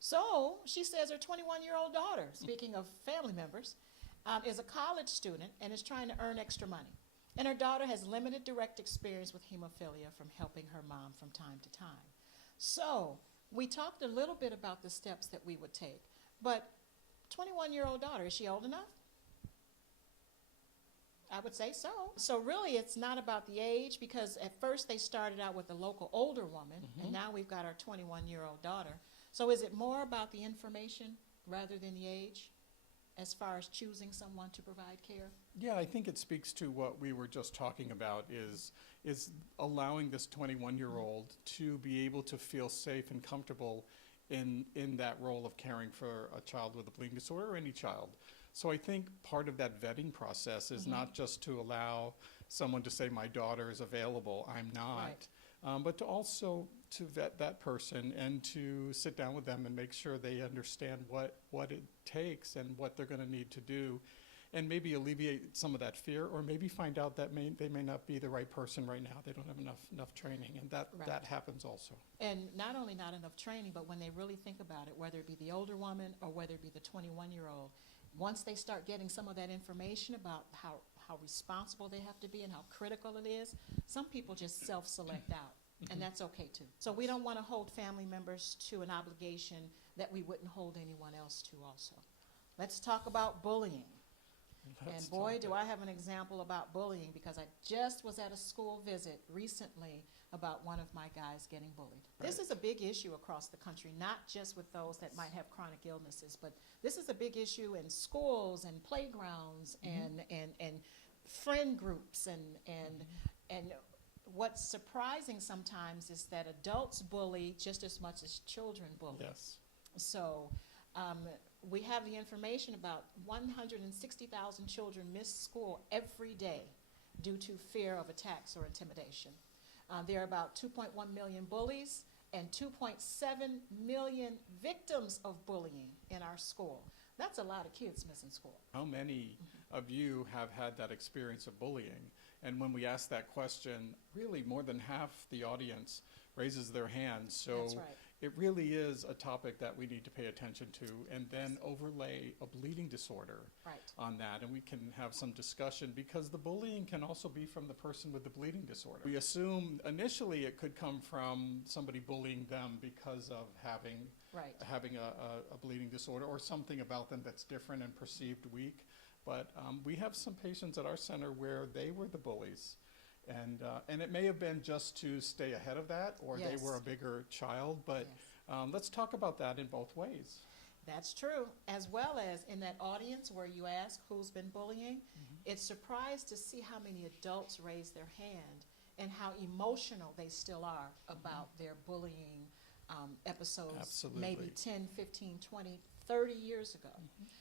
So she says her 21-year-old daughter, speaking of family members, is a college student and is trying to earn extra money. And her daughter has limited direct experience with hemophilia from helping her mom from time to time. So we talked a little bit about the steps that we would take, but 21-year-old daughter, is she old enough? I would say so. So really it's not about the age, because at first they started out with a local older woman, and now we've got our 21-year-old daughter. So is it more about the information rather than the age as far as choosing someone to provide care? Yeah, I think it speaks to what we were just talking about, is allowing this 21-year-old to be able to feel safe and comfortable in that role of caring for a child with a bleeding disorder, or any child. So I think part of that vetting process is not just to allow someone to say, my daughter is available, I'm not, but to also to vet that person and to sit down with them and make sure they understand what it takes and what they're going to need to do, and maybe alleviate some of that fear, or maybe find out that they may not be the right person right now. They don't have enough training, and that happens also. And not only not enough training, but when they really think about it, whether it be the older woman or whether it be the 21-year-old, once they start getting some of that information about how responsible they have to be and how critical it is, some people just self-select out, and that's okay too. So we don't want to hold family members to an obligation that we wouldn't hold anyone else to also. Let's talk about bullying. And boy, do I have an example about bullying, because I just was at a school visit recently about one of my guys getting bullied. This is a big issue across the country, not just with those that might have chronic illnesses, but this is a big issue in schools and playgrounds and friend groups and what's surprising sometimes is that adults bully just as much as children bully. Yes. So we have the information about 160,000 children miss school every day due to fear of attacks or intimidation. There are about 2.1 million bullies and 2.7 million victims of bullying in our school. That's a lot of kids missing school. How many of you have had that experience of bullying? And when we ask that question, really more than half the audience raises their hands. So That's right. It really is a topic that we need to pay attention to, and then overlay a bleeding disorder on that, and we can have some discussion, because the bullying can also be from the person with the bleeding disorder. We assume initially it could come from somebody bullying them because of having a bleeding disorder, or something about them that's different and perceived weak. But we have some patients at our center where they were the bullies. And it may have been just to stay ahead of that, or they were a bigger child, but let's talk about that in both ways. That's true, as well as in that audience where you ask who's been bullying, it's surprised to see how many adults raise their hand and how emotional they still are about their bullying episodes, maybe 10, 15, 20, 30 years ago.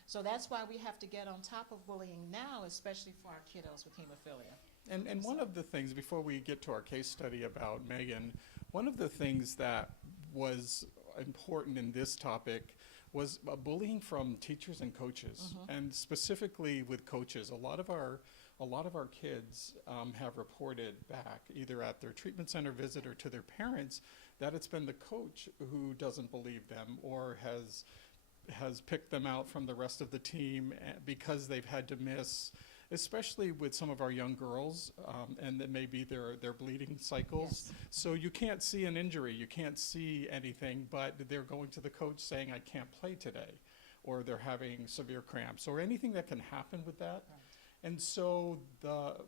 So that's why we have to get on top of bullying now, especially for our kiddos with hemophilia. And one of the things, before we get to our case study about Megan, one of the things that was important in this topic was bullying from teachers and coaches, and specifically with coaches. A lot of our kids have reported back, either at their treatment center visit or to their parents, that it's been the coach who doesn't believe them or has picked them out from the rest of the team because they've had to miss, especially with some of our young girls, and that maybe their bleeding cycles. Yes. So you can't see an injury, you can't see anything, but they're going to the coach saying, I can't play today, or they're having severe cramps, or anything that can happen with that. Right. And so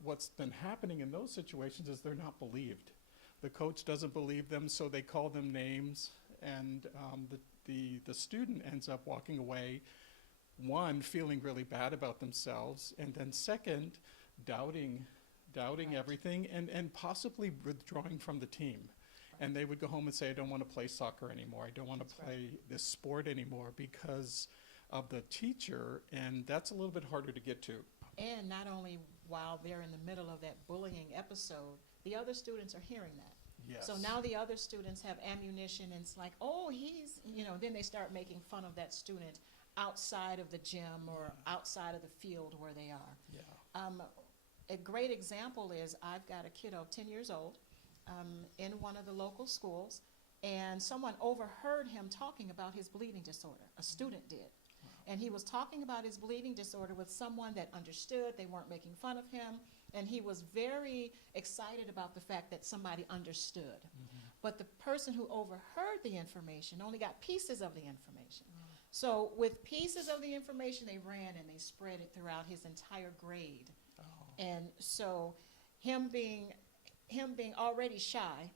what's been happening in those situations is they're not believed. The coach doesn't believe them, so they call them names, and the student ends up walking away, one, feeling really bad about themselves, and then second, doubting Right. everything, and possibly withdrawing from the team. And they would go home and say, I don't want to play soccer anymore. I don't want to play this sport anymore because of the teacher, and that's a little bit harder to get to. And not only while they're in the middle of that bullying episode, the other students are hearing that. Yes. So now the other students have ammunition, and it's like, oh, then they start making fun of that student outside of the gym or outside of the field where they are. Yeah. A great example is I've got a kiddo, 10 years old, in one of the local schools, and someone overheard him talking about his bleeding disorder. A student did. And he was talking about his bleeding disorder with someone that understood. They weren't making fun of him. And he was very excited about the fact that somebody understood. But the person who overheard the information only got pieces of the information. So with pieces of the information, they ran and they spread it throughout his entire grade. And so him being already shy,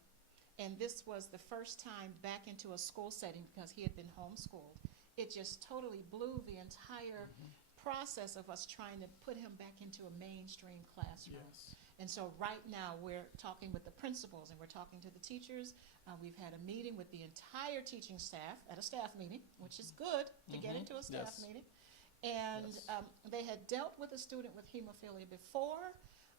and this was the first time back into a school setting because he had been homeschooled, it just totally blew the entire process of us trying to put him back into a mainstream classroom. Yes. And so right now we're talking with the principals and we're talking to the teachers. We've had a meeting with the entire teaching staff at a staff meeting, which is good to get into a staff Yes. meeting. And Yes. they had dealt with a student with hemophilia before,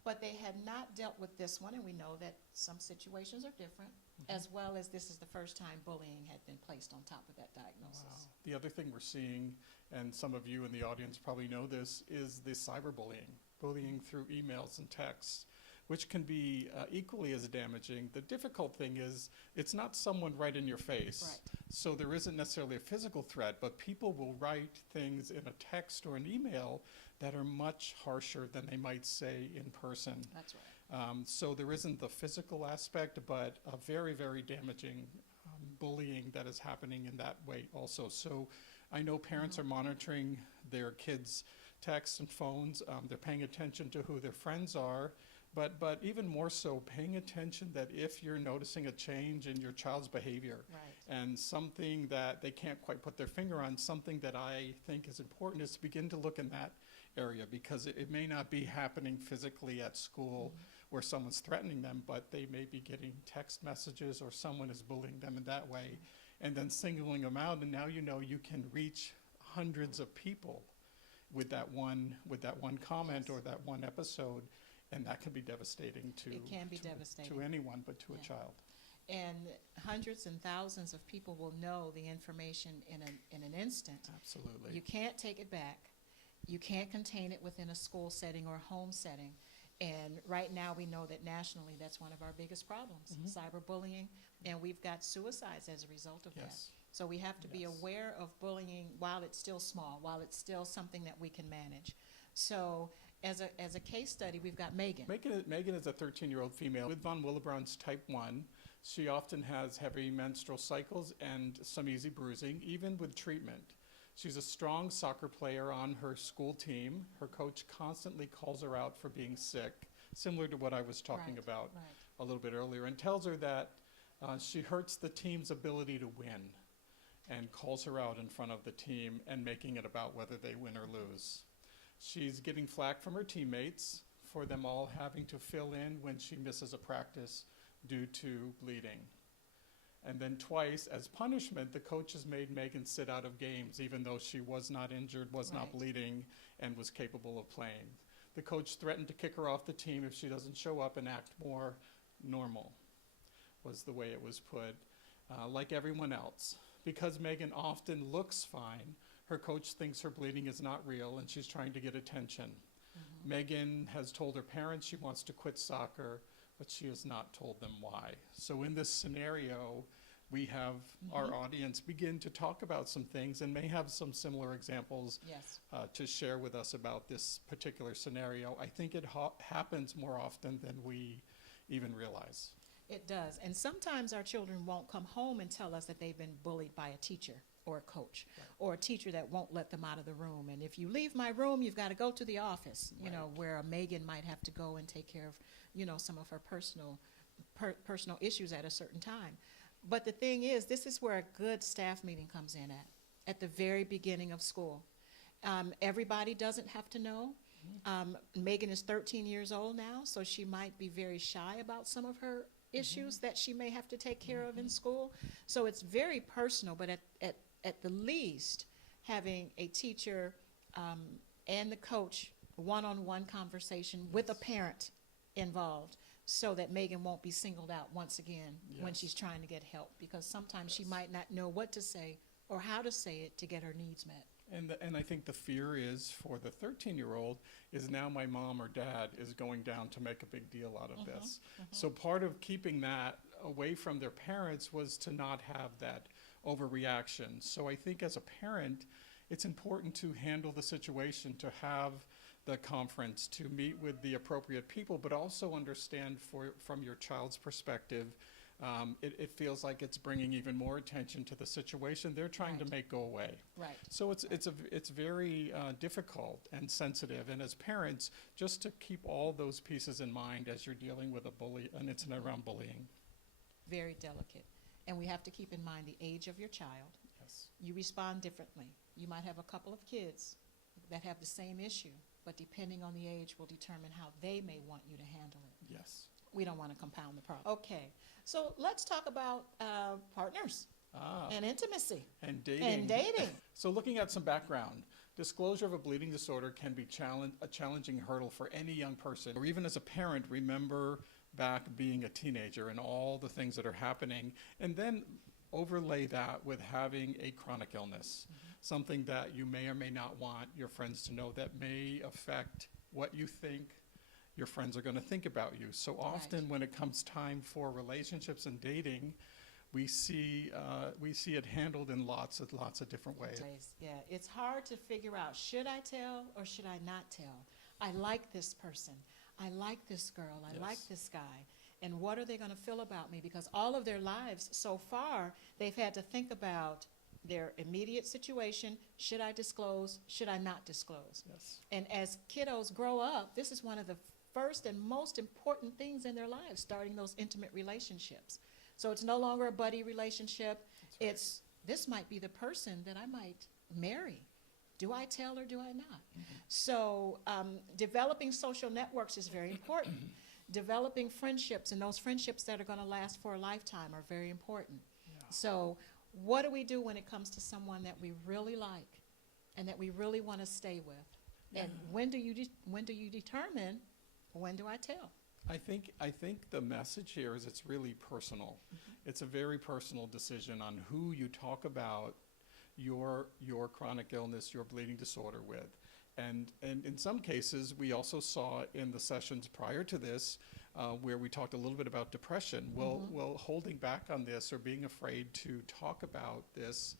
but they had not dealt with this one, and we know that some situations are different, as well as this is the first time bullying had been placed on top of that diagnosis. Wow. The other thing we're seeing, and some of you in the audience probably know this, is the cyberbullying, bullying through emails and texts, which can be equally as damaging. The difficult thing is it's not someone right in your face. Right. So there isn't necessarily a physical threat, but people will write things in a text or an email that are much harsher than they might say in person. That's right. So there isn't the physical aspect, but a very, very damaging bullying that is happening in that way also. So I know parents are monitoring their kids' texts and phones. They're paying attention to who their friends are, but even more so, paying attention that if you're noticing a change in your child's behavior Right. and something that they can't quite put their finger on, something that I think is important is to begin to look in that area, because it may not be happening physically at school where someone's threatening them, but they may be getting text messages or someone is bullying them in that way, and then singling them out, and now you know you can reach hundreds of people with that one comment Yes. or that one episode, and that can be devastating to It can be to devastating. anyone, but to a Yeah. child. And hundreds and thousands of people will know the information in an instant. Absolutely. You can't take it back. You can't contain it within a school setting or a home setting. And right now we know that nationally that's one of our biggest problems, cyberbullying, and we've got suicides as a result of Yes. that. So we have to be Yes. aware of bullying while it's still small, while it's still something that we can manage. So as a case study, we've got Megan. Megan is a 13-year-old female with von Willebrand's type 1. She often has heavy menstrual cycles and some easy bruising, even with treatment. She's a strong soccer player on her school team. Her coach constantly calls her out for being sick, similar to what I was talking Right, about right. a little bit earlier, and tells her that she hurts the team's ability to win, and calls her out in front of the team and making it about whether they win or lose. She's getting flack from her teammates for them all having to fill in when she misses a practice due to bleeding. And then twice, as punishment, the coaches made Megan sit out of games, even though she was not injured, was not Right. bleeding, and was capable of playing. The coach threatened to kick her off the team if she doesn't show up and act more normal, was the way it was put, like everyone else. Because Megan often looks fine, her coach thinks her bleeding is not real and she's trying to get attention. Megan has told her parents she wants to quit soccer, but she has not told them why. So in this scenario, we have our audience begin to talk about some things and may have some similar examples Yes. to share with us about this particular scenario. I think it happens more often than we even realize. It does. And sometimes our children won't come home and tell us that they've been bullied by a teacher or a coach or a teacher that won't let them out of the room. And if you leave my room, you've got to go to the office, you know, where a Megan might have to go and take care of, you know, some of her personal issues at a certain time. But the thing is, this is where a good staff meeting comes in at the very beginning of school. Everybody doesn't have to know. Megan is 13 years old now, so she might be very shy about some of her issues that she may have to take care of in school. So it's very personal, but at the least, having a teacher and the coach one-on-one conversation with a parent involved so that Megan won't be singled out once again when she's trying to get help, because sometimes she might not know what to say or how to say it to get her needs met. And I think the fear is for the 13-year-old is now my mom or dad is going down to make a big deal out of this. So part of keeping that away from their parents was to not have that overreaction. So I think as a parent, it's important to handle the situation, to have the conference, to meet with the appropriate people, but also understand from your child's perspective, it feels like it's bringing even more attention to the situation they're trying to make go away. Right. So it's very difficult and sensitive, and as parents, just to keep all those pieces in mind as you're dealing with an incident around bullying. Very delicate. And we have to keep in mind the age of your child. Yes. You respond differently. You might have a couple of kids that have the same issue, but depending on the age will determine how they may want you to handle it. Yes. We don't want to compound the problem. Okay, so let's talk about partners and intimacy. And dating. And dating. So looking at some background, disclosure of a bleeding disorder can be a challenging hurdle for any young person, or even as a parent, remember back being a teenager and all the things that are happening, and then overlay that with having a chronic illness, something that you may or may not want your friends to know that may affect what you think your friends are going to think about you. So often when it comes time for relationships and dating, we see it handled in lots of different ways. Yeah, it's hard to figure out, should I tell or should I not tell? I like this person. I like this girl. I like this guy. And what are they going to feel about me? Because all of their lives so far, they've had to think about their immediate situation. Should I disclose? Should I not disclose? Yes. And as kiddos grow up, this is one of the first and most important things in their lives, starting those intimate relationships. So it's no longer a buddy relationship. It's, this might be the person that I might marry. Do I tell or do I not? So developing social networks is very important. Developing friendships, and those friendships that are going to last for a lifetime are very important. So what do we do when it comes to someone that we really like and that we really want to stay with? And when do you determine, when do I tell? I think the message here is it's really personal. It's a very personal decision on who you talk about your chronic illness, your bleeding disorder with. And in some cases, we also saw in the sessions prior to this, where we talked a little bit about depression. Well, holding back on this or being afraid to talk about this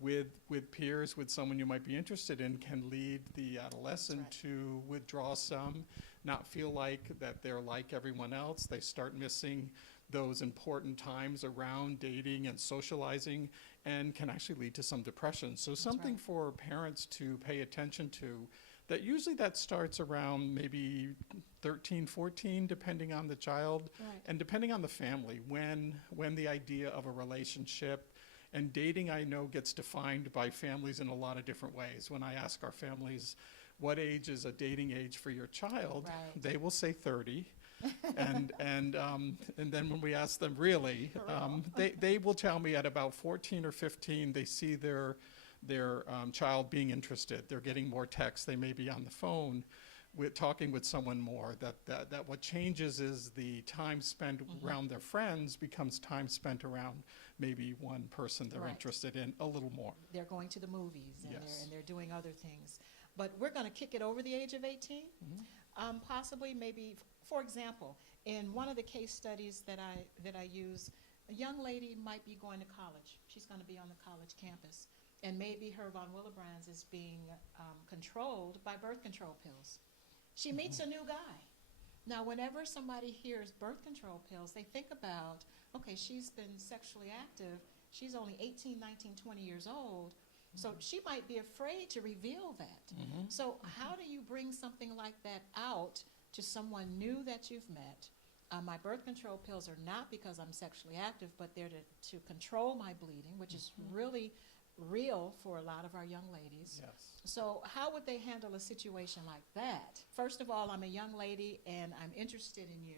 with peers, with someone you might be interested in, can lead the adolescent to withdraw some, not feel like that they're like everyone else. They start missing those important times around dating and socializing, and can actually lead to some depression. So something for parents to pay attention to, that usually that starts around maybe 13, 14, depending on the child, and depending on the family, when the idea of a relationship and dating, I know, gets defined by families in a lot of different ways. When I ask our families, what age is a dating age for your child, they will say 30. And then when we ask them really, they will tell me at about 14 or 15, they see their child being interested. They're getting more texts. They may be on the phone with talking with someone more. That what changes is the time spent around their friends becomes time spent around maybe one person they're Right. interested in a little more. They're going to the movies and, Yes. they're doing other things. But we're going to kick it over the age of 18. Possibly, maybe, for example, in one of the case studies that I use, a young lady might be going to college. She's going to be on the college campus. And maybe her von Willebrands is being controlled by birth control pills. She meets a new guy. Now, whenever somebody hears birth control pills, they think about, okay, she's been sexually active. She's only 18, 19, 20 years old. So she might be afraid to reveal that. So how do you bring something like that out to someone new that you've met? My birth control pills are not because I'm sexually active, but they're to control my bleeding, which is really real for a lot of our young ladies. Yes. So how would they handle a situation like that? First of all, I'm a young lady and I'm interested in you.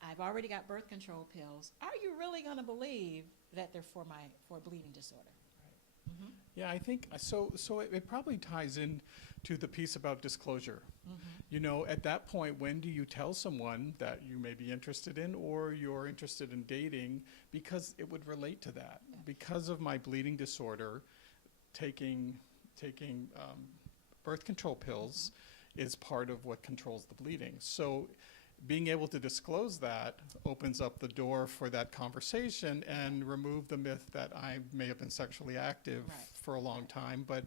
I've already got birth control pills. Are you really going to believe that they're for a bleeding disorder? Yeah, I think so. So it probably ties in to the piece about disclosure. You know, at that point, when do you tell someone that you may be interested in or you're interested in dating, because it would relate to that. Because of my bleeding disorder, taking birth control pills is part of what controls the bleeding. So being able to disclose that opens up the door for that conversation and remove the myth that I may have been sexually active Right. for a long time, but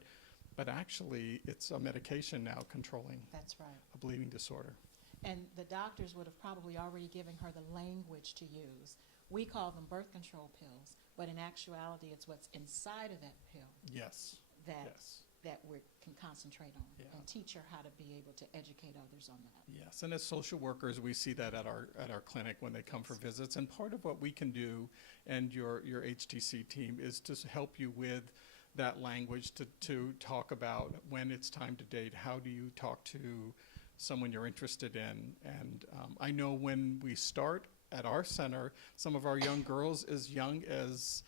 actually it's a medication now controlling That's right. a bleeding disorder. And the doctors would have probably already given her the language to use. We call them birth control pills, but in actuality, it's what's inside of that pill Yes. that Yes. we can concentrate on Yeah. and teach her how to be able to educate others on that. Yes, and as social workers, we see that at our clinic when they come for visits. And part of what we can do, and your HTC team, is to help you with that language to talk about when it's time to date. How do you talk to someone you're interested in? And I know when we start at our center, some of our young girls as young as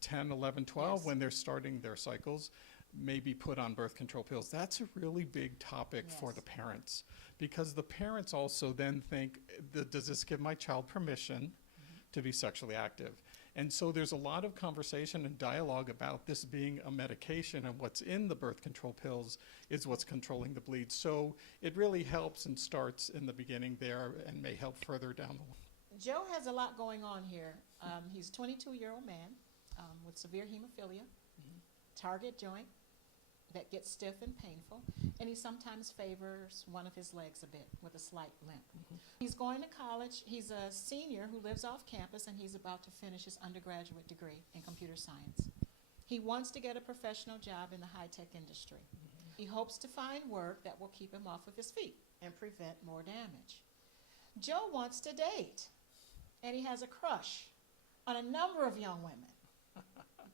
10, 11, 12, Yes. when they're starting their cycles, may be put on birth control pills. That's a really big topic for Yes. the parents, because the parents also then think, does this give my child permission to be sexually active? And so there's a lot of conversation and dialogue about this being a medication, and what's in the birth control pills is what's controlling the bleed. So it really helps and starts in the beginning there and may help further down the line. Joe has a lot going on here. He's a 22-year-old man with severe hemophilia, target joint that gets stiff and painful, and he sometimes favors one of his legs a bit with a slight limp. He's going to college. He's a senior who lives off campus, and he's about to finish his undergraduate degree in computer science. He wants to get a professional job in the high-tech industry. He hopes to find work that will keep him off of his feet and prevent more damage. Joe wants to date, and he has a crush on a number of young women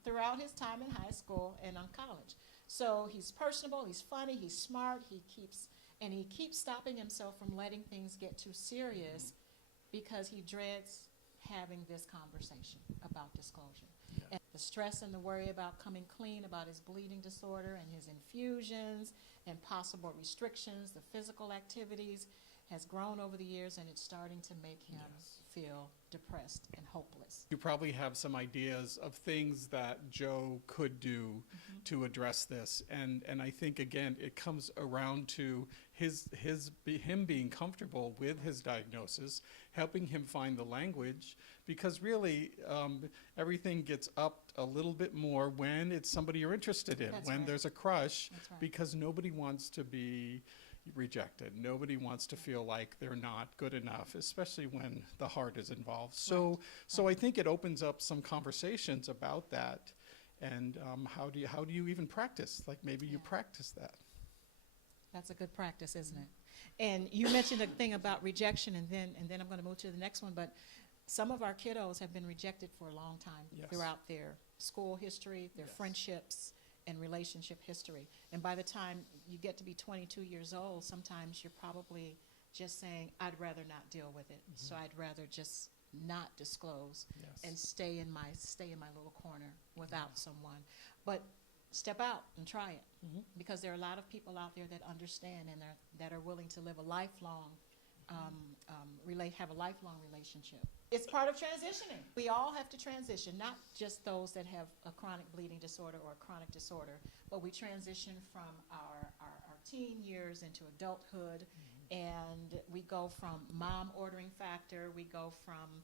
throughout his time in high school and on college. So he's personable, he's funny, he's smart, he keeps stopping himself from letting things get too serious because he dreads having this conversation about disclosure. And the stress and the worry about coming clean about his bleeding disorder and his infusions and possible restrictions, the physical activities, has grown over the years, and it's starting to make him feel depressed and hopeless. You probably have some ideas of things that Joe could do to address this, and I think again it comes around to him being comfortable with his diagnosis, helping him find the language, because really everything gets upped a little bit more when it's somebody you're interested in, That's when right. there's a crush, That's right. because nobody wants to be rejected. Nobody wants to feel like they're not good enough, especially when the heart is involved. So I think it opens up some conversations about that, and how do you even practice? Like maybe you practice that. That's a good practice, isn't it? And you mentioned a thing about rejection, and then I'm going to move to the next one, but some of our kiddos have been rejected for a long time Yes. throughout their school history, their Yes. friendships, and relationship history. And by the time you get to be 22 years old, sometimes you're probably just saying, I'd rather not deal with it. So I'd rather just not disclose Yes. and stay in my little corner without someone. But step out and try it, because there are a lot of people out there that understand and that are willing to live a lifelong, have a lifelong relationship. It's part of transitioning. We all have to transition, not just those that have a chronic bleeding disorder or a chronic disorder, but we transition from our teen years into adulthood, and we go from mom ordering factor, we go from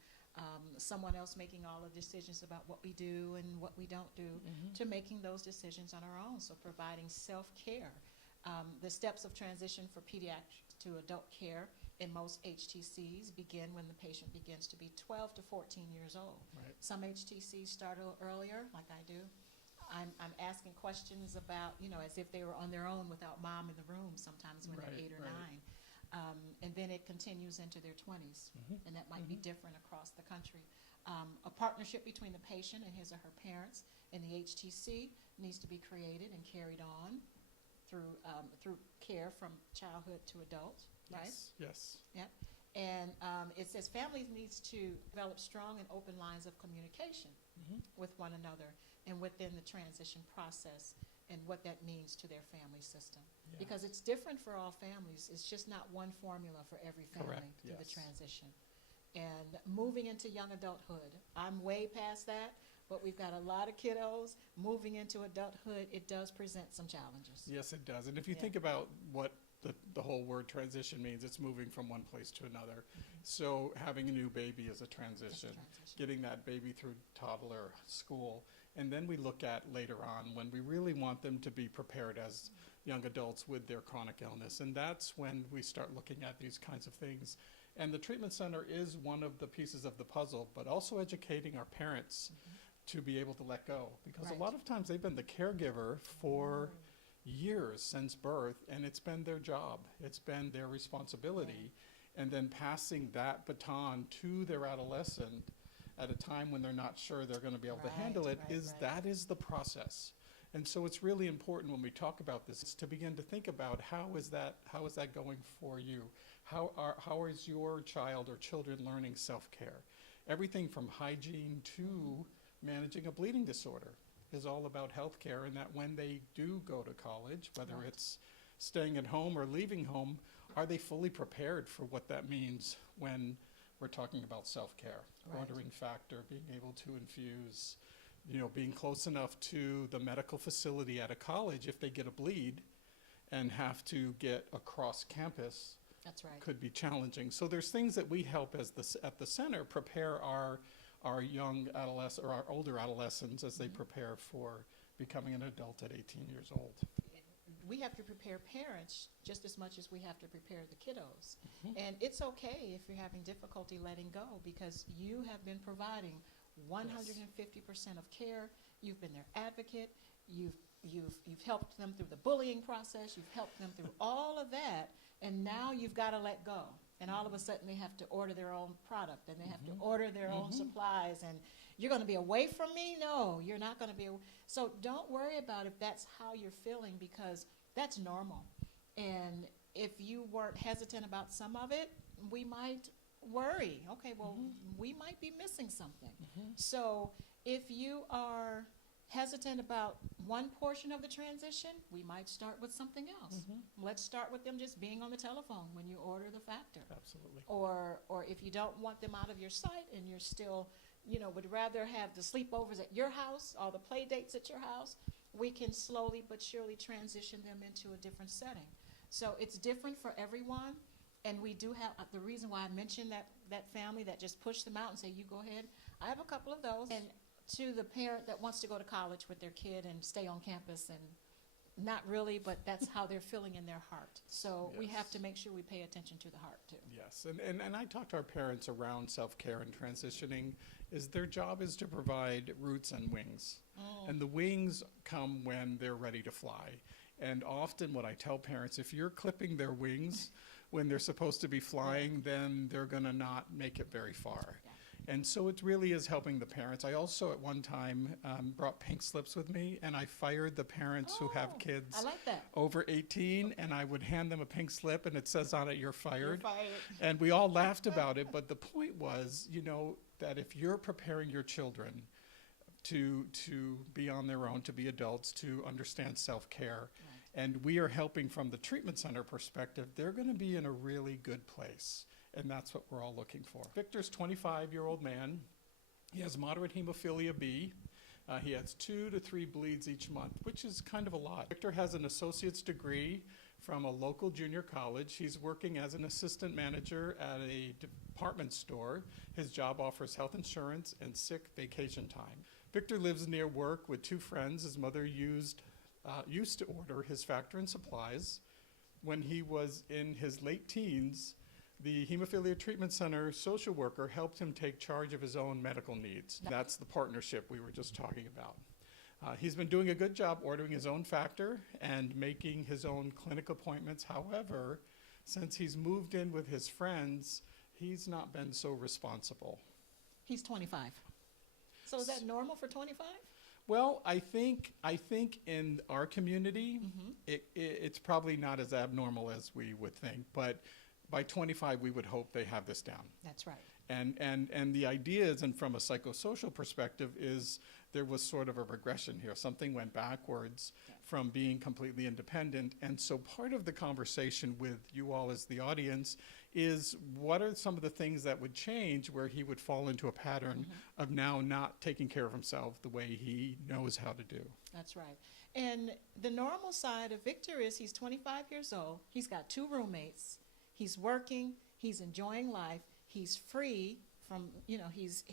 someone else making all the decisions about what we do and what we don't do, to making those decisions on our own. So providing self-care. The steps of transition for pediatric to adult care in most HTCs begin when the patient begins to be 12 to 14 years old. Right. Some HTCs start a little earlier, like I do. I'm asking questions about, as if they were on their own without mom in the room sometimes when they're 8 or 9. And then it continues into their 20s, and that might be different across the country. A partnership between the patient and his or her parents in the HTC needs to be created and carried on through care from childhood to adult, right? Yes. Yeah. And it says families needs to develop strong and open lines of communication with one another and within the transition process, and what that means to their family system. Yeah. Because it's different for all families. It's just not one formula for every family Correct, through the yes. transition. And moving into young adulthood, I'm way past that, but we've got a lot of kiddos moving into adulthood. It does present some challenges. Yes, it does. And if you Yeah. think about what the whole word transition means, it's moving from one place to another. So having a new baby is a transition, getting that baby through toddler school. And then we look at later on when we really want them to be prepared as young adults with their chronic illness. And that's when we start looking at these kinds of things. And the treatment center is one of the pieces of the puzzle, but also educating our parents to be able to let go. Because a Right. lot of times they've been the caregiver for years since birth, and it's been their job, it's been their responsibility, and then passing that baton to their adolescent at a time when they're not sure they're going to be able to handle it, that is the process. And so it's really important when we talk about this to begin to think about how is that going for you? How is your child or children learning self-care? Everything from hygiene to managing a bleeding disorder is all about health care, and that when they do go to college, whether Right. it's staying at home or leaving home, are they fully prepared for what that means when we're talking about self-care? Right. Ordering factor, being able to infuse, being close enough to the medical facility at a college if they get a bleed and have to get across campus. That's right. Could be challenging. So there's things that we help at the center prepare our young adolescent or our older adolescents as they prepare for becoming an adult at 18 years old. We have to prepare parents just as much as we have to prepare the kiddos. And it's okay if you're having difficulty letting go, because you have been providing 150% of care. You've been their advocate. You've helped them through the bullying process. You've helped them through all of that. And now you've got to let go. And all of a sudden they have to order their own product, and they have to order their own supplies, and you're going to be away from me? No, you're not going to be. So don't worry about if that's how you're feeling, because that's normal. And if you weren't hesitant about some of it, we might worry. Okay, well, we might be missing something. So if you are hesitant about one portion of the transition, we might start with something else. Let's start with them just being on the telephone when you order the factor. Absolutely. Or if you don't want them out of your sight and you're still, would rather have the sleepovers at your house or the play dates at your house, we can slowly but surely transition them into a different setting. So it's different for everyone. And we do have, the reason why I mentioned that family that just pushed them out and say, you go ahead, I have a couple of those. And to the parent that wants to go to college with their kid and stay on campus, and not really, but that's how they're feeling in their heart. So we have to make sure we pay attention to the heart too. Yes, and I talk to our parents around self-care and transitioning, is their job is to provide roots and wings. And the wings come when they're ready to fly. And often what I tell parents, if you're clipping their wings when they're supposed to be flying, then they're going to not make it very far. And so it really is helping the parents. I also at one time brought pink slips with me, and I fired the parents who have kids I like that. over 18, and I would hand them a pink slip, and it says on it, "You're fired." You're fired. And we all laughed about it, but the point was, you know, that if you're preparing your children to be on their own, to be adults, to understand self-care, and we are helping from the treatment center perspective, they're going to be in a really good place. And that's what we're all looking for. Victor's 25-year-old man. He has moderate hemophilia B. He has 2 to 3 bleeds each month, which is kind of a lot. Victor has an associate's degree from a local junior college. He's working as an assistant manager at a department store. His job offers health insurance and sick vacation time. Victor lives near work with 2 friends. His mother used to order his Factor and supplies. When he was in his late teens, the Hemophilia Treatment Center social worker helped him take charge of his own medical needs. That's the partnership we were just talking about. He's been doing a good job ordering his own Factor and making his own clinic appointments. However, since he's moved in with his friends, he's not been so responsible. He's 25. So is that normal for 25? Well, I think in our community, it's probably not as abnormal as we would think, but by 25, we would hope they have this down. That's right. And the idea is, and from a psychosocial perspective, is there was sort of a regression here. Something went backwards from being completely independent. And so part of the conversation with you all as the audience is, what are some of the things that would change where he would fall into a pattern of now not taking care of himself the way he knows how to do? That's right. And the normal side of Victor is he's 25 years old. He's got 2 roommates. He's working. He's enjoying life. He's free from, you know, he's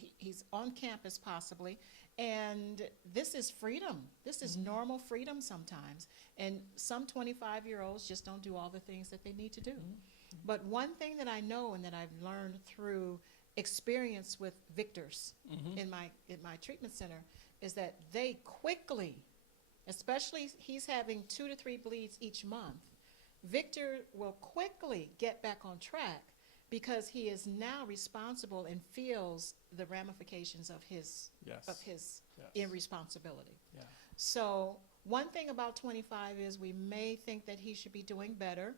on campus possibly. And this is freedom. This is normal freedom sometimes. And some 25-year-olds just don't do all the things that they need to do. But one thing that I know and that I've learned through experience with Victors in my treatment center is that they quickly, especially he's having 2 to 3 bleeds each month, Victor will quickly get back on track because he is now responsible and feels the ramifications of his irresponsibility. Yeah. So one thing about 25 is we may think that he should be doing better.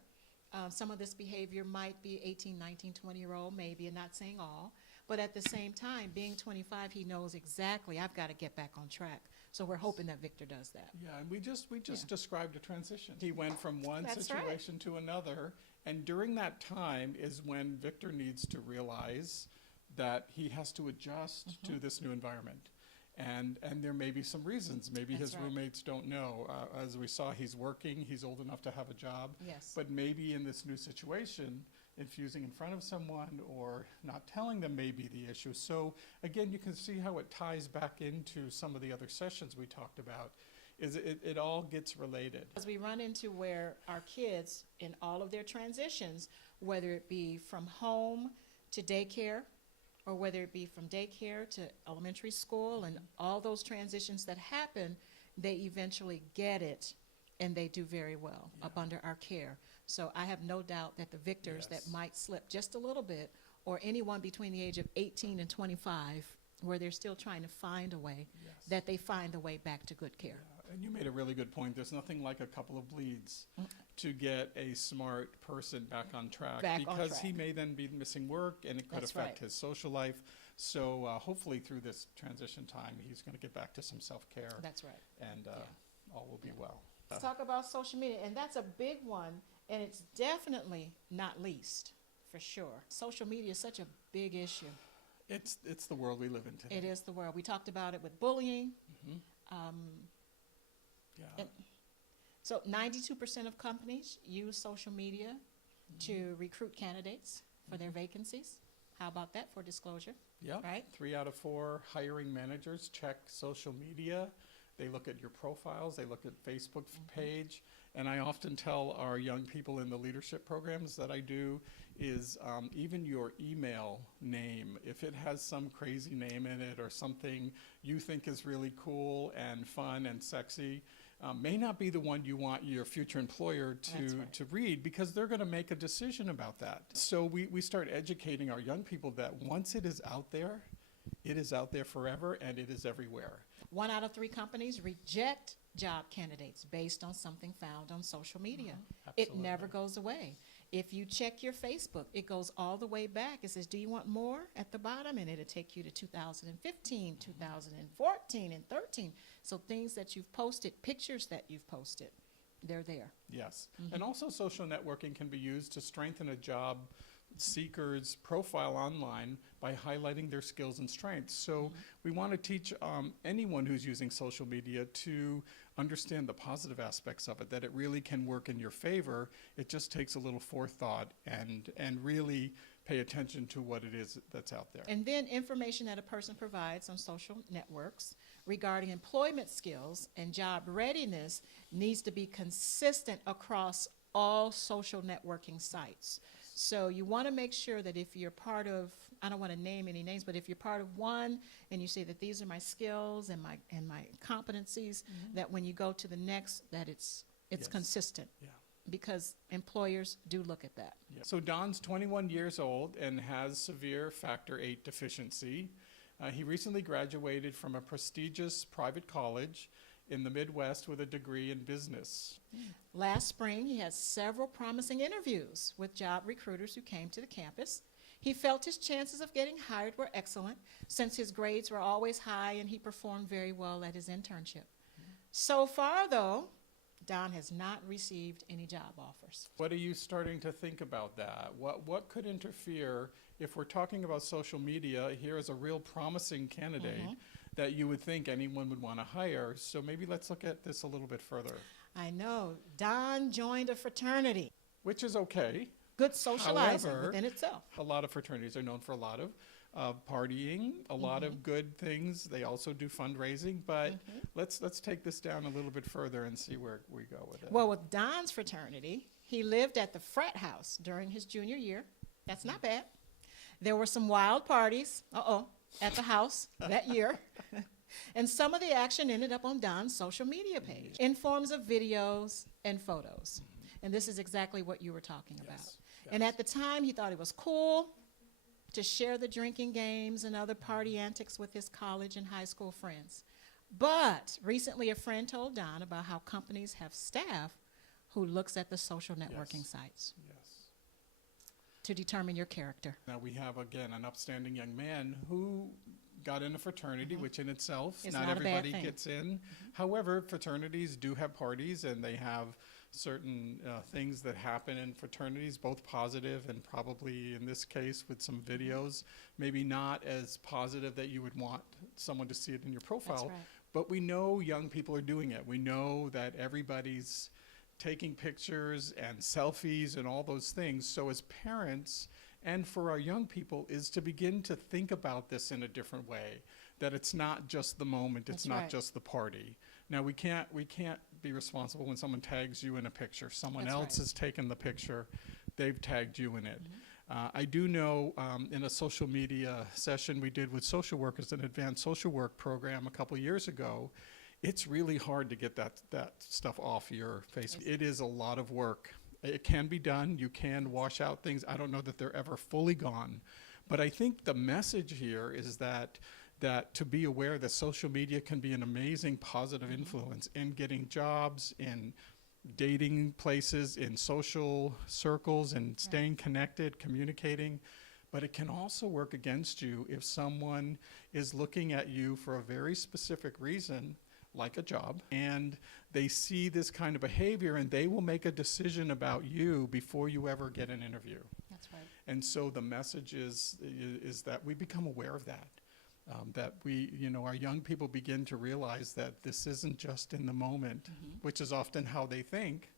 Some of this behavior might be 18, 19, 20-year-old maybe, and not saying all. But at the same time, being 25, he knows exactly, I've got to get back on track. So we're hoping that Victor does that. Yeah, and we just described a transition. He went from one situation to another, and during that time is when Victor needs to realize that he has to adjust to this new environment. And there may be some reasons. Maybe his roommates don't know. As we saw, he's working, he's old enough to have a job. Yes. But maybe in this new situation, infusing in front of someone or not telling them may be the issue. So again, you can see how it ties back into some of the other sessions we talked about. Is it all gets related. As we run into where our kids, in all of their transitions, whether it be from home to daycare, or whether it be from daycare to elementary school, and all those transitions that happen, they eventually get it, and they do very well up under our care. So I have no doubt that the Victors that might slip just a little bit, or anyone between the age of 18 and 25, where they're still trying to find a way, that they find a way back to good care. And you made a really good point. There's nothing like a couple of bleeds to get a smart person back on track, because he may then be missing work, and it could affect his social life. So hopefully through this transition time, he's going to get back to some self-care. That's right. And all will be well. Let's talk about social media, and that's a big one, and it's definitely not least, for sure. Social media is such a big issue. It's the world we live in today. It is the world. We talked about it with bullying. So 92% of companies use social media to recruit candidates for their vacancies. How about that for disclosure? Yeah, right? 3 out of 4 hiring managers check social media. They look at your profiles, they look at Facebook page, and I often tell our young people in the leadership programs that I do is even your email name, if it has some crazy name in it or something you think is really cool and fun and sexy, may not be the one you want your future employer to read, because they're going to make a decision about that. So we start educating our young people that once it is out there, It is out there forever, and it is everywhere. 1 out of 3 companies reject job candidates based on something found on social media. It never goes away. If you check your Facebook, it goes all the way back. It says, do you want more at the bottom? And it'll take you to 2015, 2014, and 13. So things that you've posted, pictures that you've posted, they're there. Yes. And also social networking can be used to strengthen a job seeker's profile online by highlighting their skills and strengths. So we want to teach anyone who's using social media to understand the positive aspects of it, that it really can work in your favor. It just takes a little forethought and really pay attention to what it is that's out there. And then information that a person provides on social networks regarding employment skills and job readiness needs to be consistent across all social networking sites. So you want to make sure that if you're part of, I don't want to name any names, but if you're part of one and you say that these are my skills and my competencies, that when you go to the next, that it's Yes. consistent. Yeah. Because employers do look at that. Yeah. So Don's 21 years old and has severe factor VIII deficiency. He recently graduated from a prestigious private college in the Midwest with a degree in business. Last spring, he had several promising interviews with job recruiters who came to the campus. He felt his chances of getting hired were excellent since his grades were always high and he performed very well at his internship. So far, though, Don has not received any job offers. What are you starting to think about that? What could interfere if we're talking about social media? Here is a real promising candidate that you would think anyone would want to hire. So maybe let's look at this a little bit further. I know. Don joined a fraternity. Which is okay. Good socializing However, within itself. A lot of fraternities are known for a lot of partying, a lot of good things. They also do fundraising, but let's take this down a little bit further and see where we go with it. Well, with Don's fraternity, he lived at the frat house during his junior year. That's not bad. There were some wild parties, at the house that year. And some of the action ended up on Don's social media page in forms of videos and photos. And this is exactly what you were talking about. Yes. And at the time, he thought it was cool to share the drinking games and other party antics with his college and high school friends. But recently, a friend told Don about how companies have staff who looks at the social networking sites Yes. to determine your character. Now we have, again, an upstanding young man who got in a fraternity, which in itself, It's not not a bad everybody thing. gets in. However, fraternities do have parties, and they have certain things that happen in fraternities, both positive and probably, in this case, with some videos, maybe not as positive that you would want someone to see it in your profile. right. But we know young people are doing it. We know that everybody's taking pictures and selfies and all those things. So as parents and for our young people is to begin to think about this in a different way, that it's not just the moment, it's That's not right. just the party. Now we can't be responsible when someone tags you in a picture. Someone That's else right. has taken the picture, they've tagged you in it. I do know in a social media session we did with social workers, an advanced social work program a couple years ago, it's really hard to get that stuff off your face. It is a lot of work. It can be done. You can wash out things. I don't know that they're ever fully gone. But I think the message here is that to be aware that social media can be an amazing positive influence in getting jobs, in dating places, in social circles, and staying connected, communicating. But it can also work against you if someone is looking at you for a very specific reason, like a job, and they see this kind of behavior and they will make a decision about you before you ever get an interview. That's right. And so the message is that we become aware of that. That our young people begin to realize that this isn't just in the moment, which is often how they think.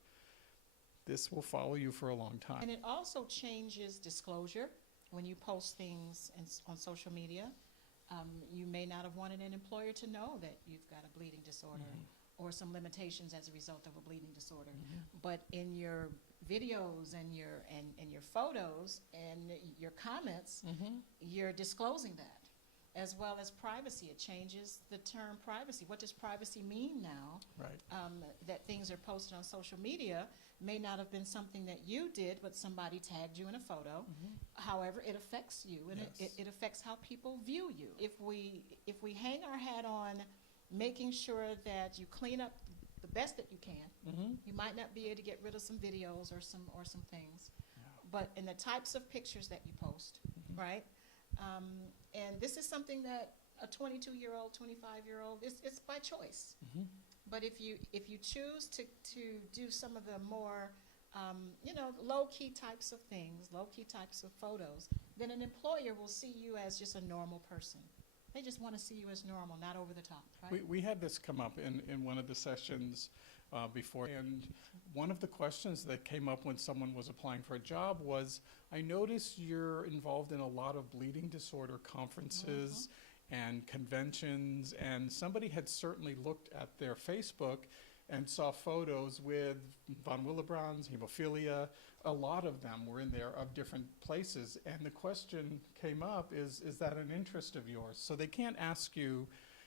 This will follow you for a long time. And it also changes disclosure when you post things on social media. You may not have wanted an employer to know that you've got a bleeding disorder or some limitations as a result of a bleeding disorder. But in your videos and your photos and your comments, you're disclosing that, as well as privacy. It changes the term privacy. What does privacy mean now? Right. That things are posted on social media may not have been something that you did, but somebody tagged you in a photo, However, it affects you, and Yes. it affects how people view you. If we hang our hat on making sure that you clean up the best that you can, you might not be able to get rid of some videos or some things, but in the types of pictures that you post, right? And this is something that a 22-year-old, 25-year-old, it's by choice. But if you choose to do some of the more low-key types of things, low-key types of photos, then an employer will see you as just a normal person. They just want to see you as normal, not over the top, right? We had this come up in one of the sessions before, and one of the questions that came up when someone was applying for a job was, I noticed you're involved in a lot of bleeding disorder conferences and conventions, and somebody had certainly looked at their Facebook and saw photos with von Willebrand's, hemophilia. A lot of them were in there of different places. And the question came up, is that an interest of yours? So they can't ask you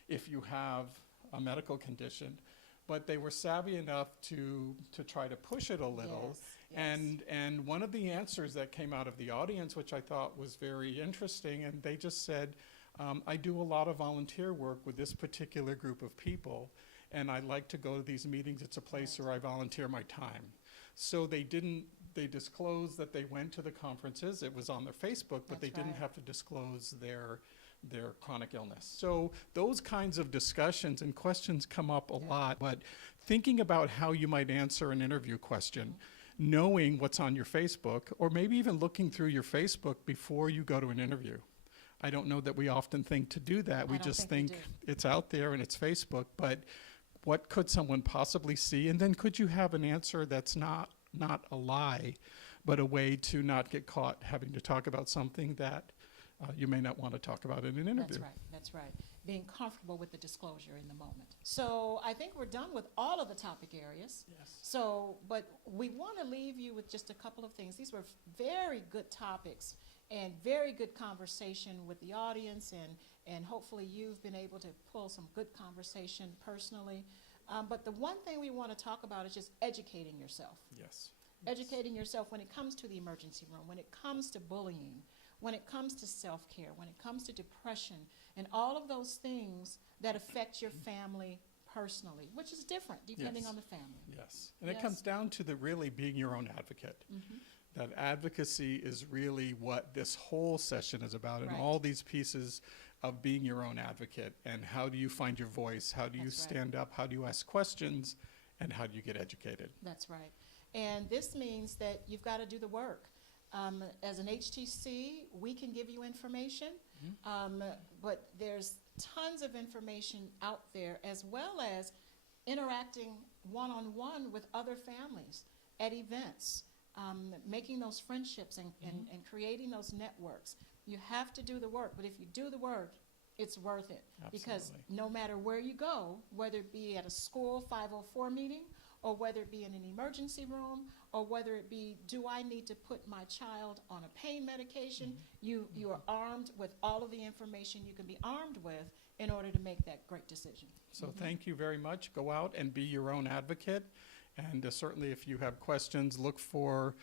if you have a medical condition, but they were savvy enough to try to push it a little. Yes. And one of the answers that came out of the audience, which I thought was very interesting, and they just said, I do a lot of volunteer work with this particular group of people, and I like to go to these meetings. It's a place where I volunteer my time. So they disclosed that they went to the conferences. It was on their Facebook, but they didn't have to disclose their chronic illness. So those kinds of discussions and questions come up a lot, but thinking about how you might answer an interview question, knowing what's on your Facebook, or maybe even looking through your Facebook before you go to an interview. I don't know that we often think to do that. We just think it's out there and it's Facebook, but what could someone possibly see? And then could you have an answer that's not a lie, but a way to not get caught having to talk about something that you may not want to talk about in an interview? That's right. Being comfortable with the disclosure in the moment. So I think we're done with all of the topic areas. Yes. So, but we want to leave you with just a couple of things. These were very good topics and very good conversation with the audience, and hopefully you've been able to pull some good conversation personally. But the one thing we want to talk about is just educating yourself. Yes. Educating yourself when it comes to the emergency room, when it comes to bullying, when it comes to self-care, when it comes to depression, and all of those things that affect your family personally, which is different depending on the family. Yes. And it comes down to really being your own advocate. That advocacy is really what this whole session is about, and all these pieces of being your own advocate, and how do you find your voice, how do you stand up, how do you ask questions, and how do you get educated. That's right. And this means that you've got to do the work. As an HTC, we can give you information, but there's tons of information out there, as well as interacting one-on-one with other families at events. Making those friendships and creating those networks. You have to do the work, but if you do the work, it's worth it. Absolutely. Because no matter where you go, whether it be at a school 504 meeting, or whether it be in an emergency room, or whether it be, do I need to put my child on a pain medication, you are armed with all of the information you can be armed with in order to make that great decision. So thank you very much. Go out and be your own advocate. And certainly if you have questions, look for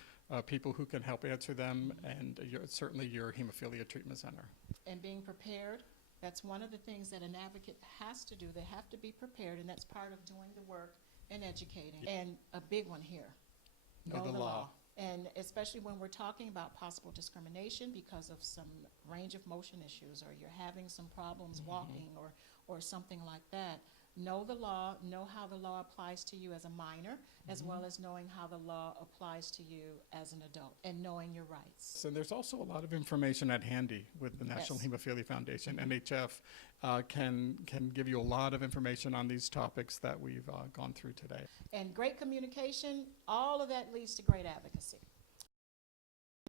people who can help answer them, and certainly your Hemophilia Treatment Center. And being prepared, that's one of the things that an advocate has to do. They have to be prepared, and that's part of doing the work and educating. And a big one here, Know the law. And especially when we're talking about possible discrimination because of some range of motion issues, or you're having some problems walking or something like that. Know the law, know how the law applies to you as a minor, as well as knowing how the law applies to you as an adult, and knowing your rights. So there's also a lot of information at handy with the National Hemophilia Foundation. NHF can give you a lot of information on these topics that we've gone through today. And great communication, all of that leads to great advocacy.